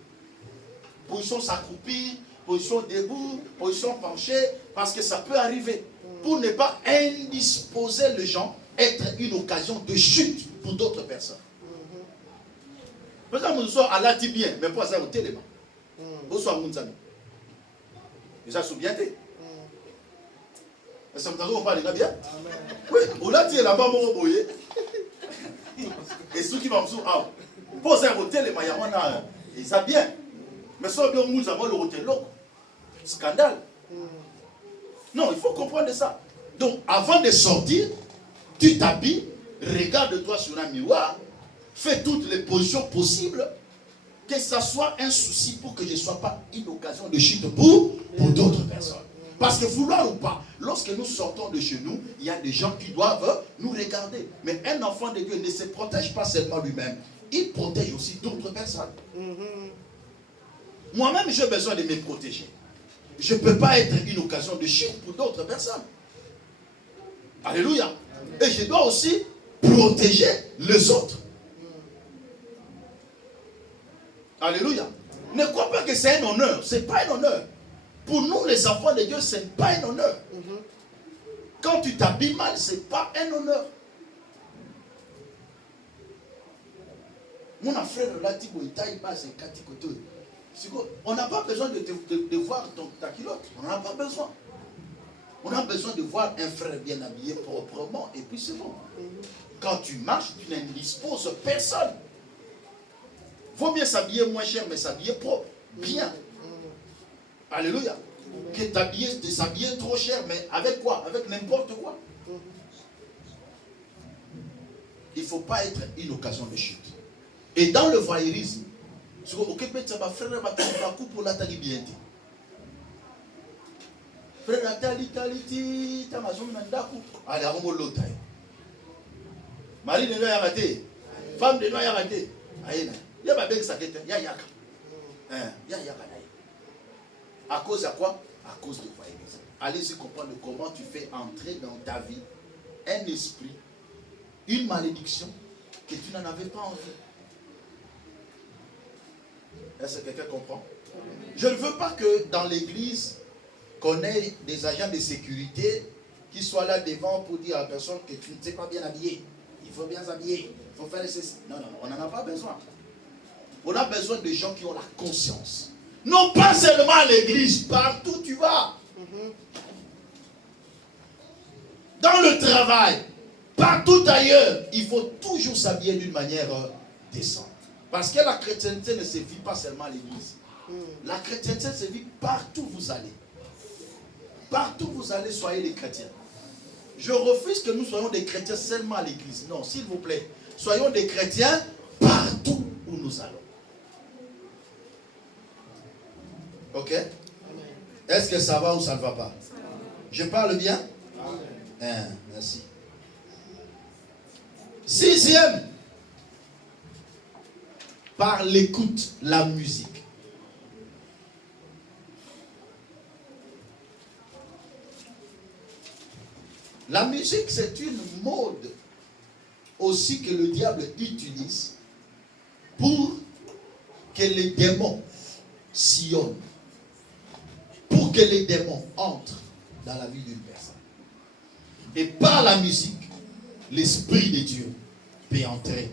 Position s'accroupir, position debout, position penchée, parce que ça peut arriver. Pour ne pas indisposer les gens, être une occasion de chute pour d'autres personnes. Par exemple, nous sommes à la bien, mais pas ça au téléma. Bonsoir, mon ami. Et ça, c'est bien. Ça me dit, parle bien. Oui, on a dit là-bas, mon boye. Et ceux qui vont me dire, ah, pose un hôtel, et ça bien. Mais ça, bien, nous avons le hôtel là. Scandale. Non, il faut comprendre ça. Donc, avant de sortir, tu t'habilles, regarde-toi sur un miroir, fais toutes les positions possibles, que ça soit un souci pour que je ne sois pas une occasion de chute pour d'autres personnes. Parce que vouloir ou pas, lorsque nous sortons de chez nous, il y a des gens qui doivent nous regarder. Mais un enfant de Dieu ne se protège pas seulement lui-même, il protège aussi d'autres personnes. Moi-même, j'ai besoin de me protéger. Je ne peux pas être une occasion de chute pour d'autres personnes. Alléluia. Et je dois aussi protéger les autres. Alléluia. Ne crois pas que c'est un honneur. Ce n'est pas un honneur. Pour nous, les enfants de Dieu, ce n'est pas un honneur. Quand tu t'habilles mal, ce n'est pas un honneur. Mon frère, on n'a pas besoin de voir ta culotte. On n'en a pas besoin. On a besoin de voir un frère bien habillé proprement et puis c'est bon. Quand tu marches, tu n'indisposes personne. Vaut mieux s'habiller moins cher, mais s'habiller propre. Bien. Alléluia. Que de s'habiller trop cher, mais avec quoi? Avec n'importe quoi. Il ne faut pas être une occasion de chute. Et dans le voyeurisme, frère Nathalie, allez, on va l'autre. Marie de Noël a raté. Femme de Noël a raté. Il y a pas de ça qui est. Il y a yaka. À cause de quoi? À cause de voyeurisme. Allez-y comprendre comment tu fais entrer dans ta vie un esprit, une malédiction que tu n'en avais pas envie. Est-ce que quelqu'un comprend? Je ne veux pas que dans l'église, qu'on ait des agents de sécurité qui soient là devant pour dire à la personne que tu ne t'es pas bien habillé. Il faut bien s'habiller. Il faut faire ceci. Non, on n'en a pas besoin. On a besoin de gens qui ont la conscience. Non pas seulement à l'église, partout où tu vas. Dans le travail, partout ailleurs, il faut toujours s'habiller d'une manière décente. Parce que la chrétienté ne se vit pas seulement à l'église. La chrétienté se vit partout où vous allez. Partout où vous allez, soyez des chrétiens. Je refuse que nous soyons des chrétiens seulement à l'église. Non, s'il vous plaît. Soyons des chrétiens partout où nous allons. Ok? Est-ce que ça va ou ça ne va pas? Je parle bien? Merci. Sixième. Par l'écoute, la musique. La musique, c'est une mode aussi que le diable utilise pour que les démons sillonnent, pour que les démons entrent dans la vie d'une personne. Et par la musique, l'Esprit de Dieu peut entrer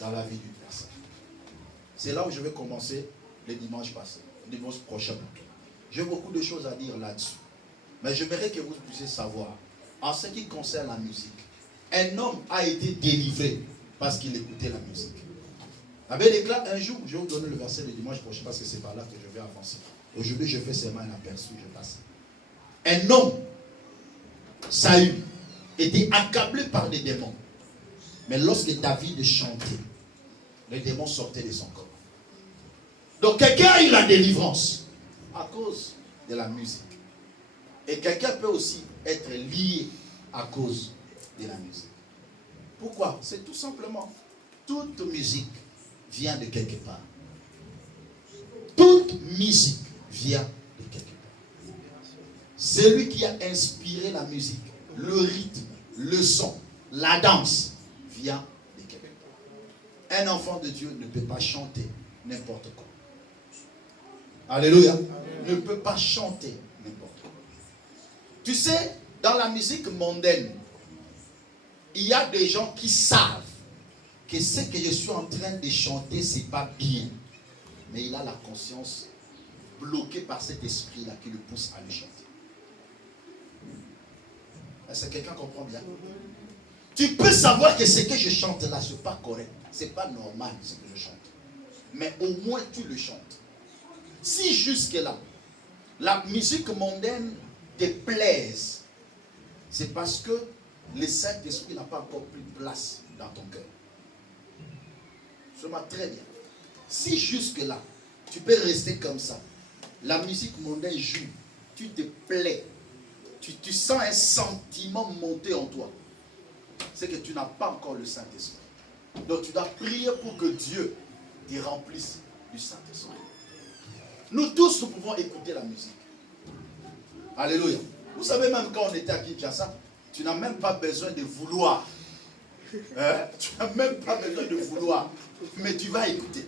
dans la vie d'une personne. C'est là où je vais commencer le dimanche prochain. J'ai beaucoup de choses à dire là-dessus. Mais j'aimerais que vous puissiez savoir, en ce qui concerne la musique, un homme a été délivré parce qu'il écoutait la musique. Avec l'éclat, un jour, je vais vous donner le verset le dimanche prochain parce que c'est par là que je vais avancer. Aujourd'hui, je fais seulement un aperçu, je passe. Un homme, Saül, était accablé par les démons. Mais lorsque David chantait, les démons sortaient de son corps. Donc quelqu'un a eu la délivrance à cause de la musique. Et quelqu'un peut aussi être lié à cause de la musique. Pourquoi? C'est tout simplement, toute musique vient de quelque part. Toute musique vient de quelque part. Celui qui a inspiré la musique, le rythme, le son, la danse, vient de quelque part. Un enfant de Dieu ne peut pas chanter n'importe quoi. Alléluia. Ne peut pas chanter n'importe quoi. Tu sais, dans la musique mondaine, il y a des gens qui savent que ce que je suis en train de chanter, ce n'est pas bien. Mais il a la conscience bloquée par cet esprit-là qui le pousse à le chanter. Est-ce que quelqu'un comprend bien? Tu peux savoir que ce que je chante là, ce n'est pas correct. Ce n'est pas normal ce que je chante. Mais au moins tu le chantes. Si jusque-là, la musique mondaine te plaise, c'est parce que le Saint-Esprit n'a pas encore pris place dans ton cœur. Ça très bien. Si jusque-là, tu peux rester comme ça, la musique mondaine joue, tu te plais, tu sens un sentiment monter en toi, c'est que tu n'as pas encore le Saint-Esprit. Donc tu dois prier pour que Dieu te remplisse du Saint-Esprit. Nous tous, nous pouvons écouter la musique. Alléluia. Vous savez, même quand on était à Kinshasa, tu n'as même pas besoin de vouloir. Hein? Tu n'as même pas besoin de vouloir. Mais tu vas écouter.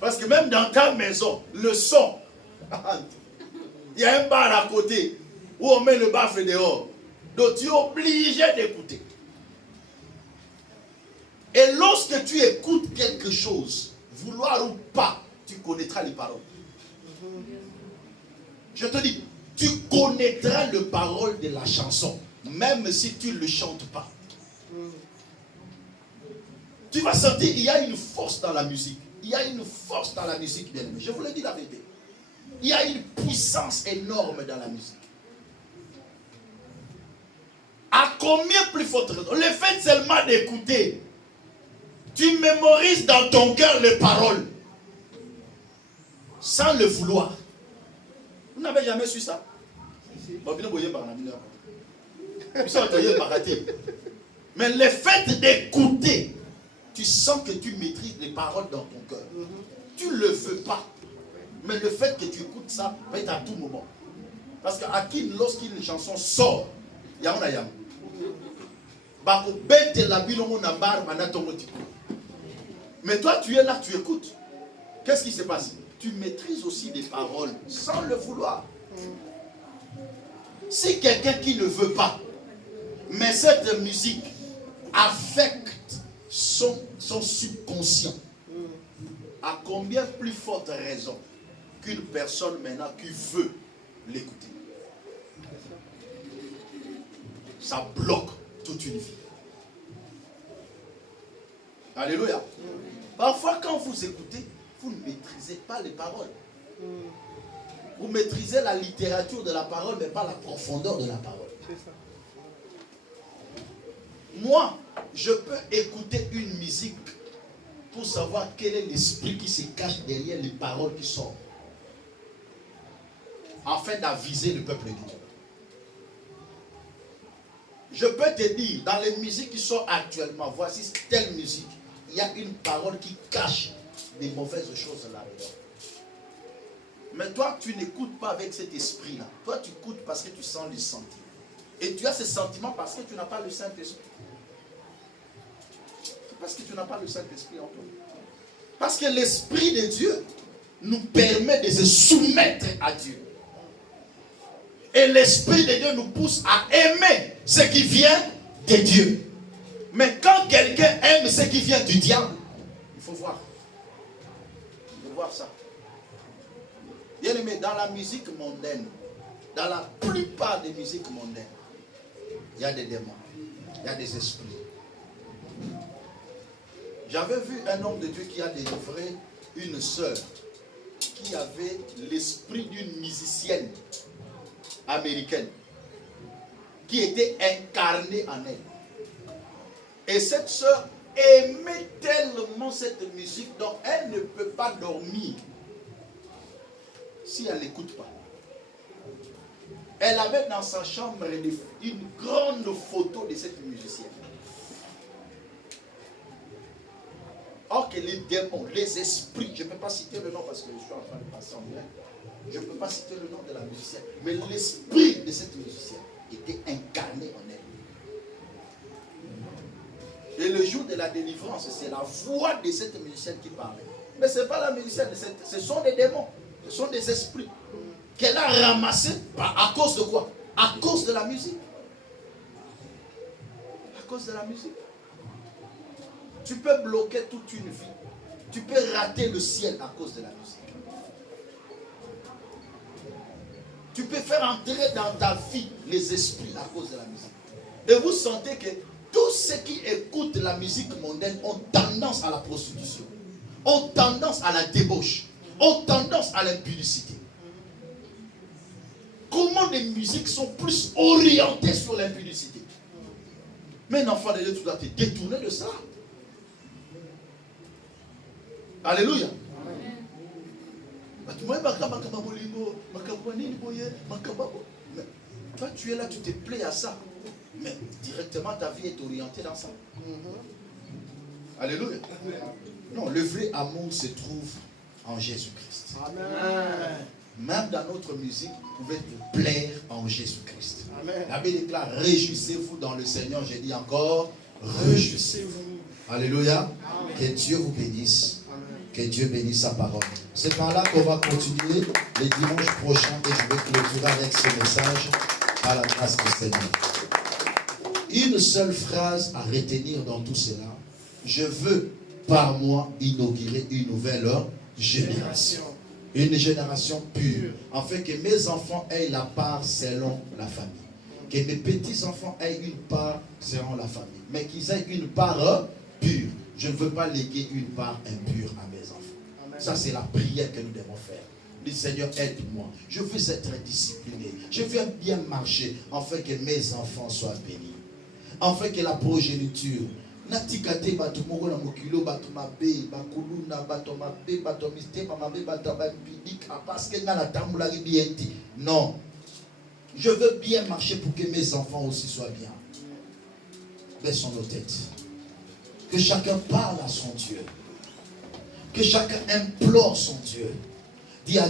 Parce que même dans ta maison, le son, il y a un bar à côté où on met le baffle dehors. Donc tu es obligé d'écouter. Et lorsque tu écoutes quelque chose, vouloir ou pas, tu connaîtras les paroles. Je te dis, tu connaîtras les paroles de la chanson, même si tu ne le chantes pas. Tu vas sentir, il y a une force dans la musique. Il y a une force dans la musique, bien aimé. Je vous le dis la vérité. Il y a une puissance énorme dans la musique. À combien plus forte raison? Le fait seulement d'écouter, tu mémorises dans ton cœur les paroles, sans le vouloir. Vous n'avez jamais su ça? Mais le fait d'écouter, tu sens que tu maîtrises les paroles dans ton cœur. Tu ne le veux pas. Mais le fait que tu écoutes ça va être à tout moment. Parce qu'à qui, lorsqu'une chanson sort, il y a un ayam. Mais toi, tu es là, tu écoutes. Qu'est-ce qui se passe? Tu maîtrises aussi des paroles sans le vouloir. Si quelqu'un qui ne veut pas, mais cette musique affecte son subconscient, à combien plus forte raison qu'une personne maintenant qui veut l'écouter? Ça bloque toute une vie. Alléluia. Parfois, quand vous écoutez, vous ne maîtrisez pas les paroles. Vous maîtrisez la littérature de la parole, mais pas la profondeur de la parole. Moi, je peux écouter une musique pour savoir quel est l'esprit qui se cache derrière les paroles qui sortent, afin d'aviser le peuple de Dieu. Je peux te dire, dans les musiques qui sont actuellement, voici telle musique, il y a une parole qui cache des mauvaises choses là-dedans. Mais toi, tu n'écoutes pas avec cet esprit-là. Toi, tu écoutes parce que tu sens les sentiments. Et tu as ces sentiments parce que tu n'as pas le Saint-Esprit. C'est parce que tu n'as pas le Saint-Esprit en toi. Parce que l'Esprit de Dieu nous permet de se soumettre à Dieu. Et l'Esprit de Dieu nous pousse à aimer ce qui vient de Dieu. Mais quand quelqu'un aime ce qui vient du diable, il faut voir. Il faut voir ça. Bien aimé, dans la musique mondaine, dans la plupart des musiques mondaines, il y a des démons, il y a des esprits. J'avais vu un homme de Dieu qui a délivré une sœur qui avait l'esprit d'une musicienne américaine qui était incarnée en elle. Et cette sœur aimait tellement cette musique dont elle ne peut pas dormir si elle n'écoute pas. Elle avait dans sa chambre une grande photo de cette musicienne. Or que les démons, les esprits, je ne peux pas citer le nom parce que je suis en train de passer en direct, je ne peux pas citer le nom de la musicienne, mais l'esprit de cette musicienne était incarné en elle. Et le jour de la délivrance, c'est la voix de cette musicienne qui parlait. Mais ce n'est pas la musicienne, ce sont des démons, ce sont des esprits qu'elle a ramassés à cause de quoi? À cause de la musique. À cause de la musique. Tu peux bloquer toute une vie. Tu peux rater le ciel à cause de la musique. Tu peux faire entrer dans ta vie les esprits à cause de la musique. Et vous sentez que tous ceux qui écoutent la musique mondaine ont tendance à la prostitution, ont tendance à la débauche, ont tendance à l'impudicité. Comment les musiques sont plus orientées sur l'impudicité? Mais un enfant de Dieu, tu dois te détourner de ça. Alléluia. Mais toi, tu es là, tu te plais à ça. Mais directement, ta vie est orientée dans ça. Alléluia. Non, le vrai amour se trouve en Jésus-Christ. Amen. Même dans notre musique, vous pouvez vous plaire en Jésus-Christ. La Bible déclare, réjouissez-vous dans le Seigneur. J'ai dit encore, réjouissez-vous. Alléluia. Amen. Que Dieu vous bénisse. Amen. Que Dieu bénisse sa parole. C'est par là qu'on va continuer les dimanches prochains et je vais clôturer avec ce message par la grâce du Seigneur. Une seule phrase à retenir dans tout cela. Je veux par moi inaugurer une nouvelle génération. Une génération pure. Afin que mes enfants aient la part selon la famille. Que mes petits-enfants aient une part selon la famille. Mais qu'ils aient une part pure. Je ne veux pas léguer une part impure à mes enfants. Amen. Ça, c'est la prière que nous devons faire. Le Seigneur, aide-moi. Je veux être discipliné. Je veux bien marcher. Afin que mes enfants soient bénis. Afin que la progéniture. Natikate batumogo na mokilo batumabe bakuluna batumabe batomiste mamabe batababidik parce que na la tamboula bienti. Non. Je veux bien marcher pour que mes enfants aussi soient bien. Baissons nos têtes. Que chacun parle à son Dieu. Que chacun implore son Dieu. Dis à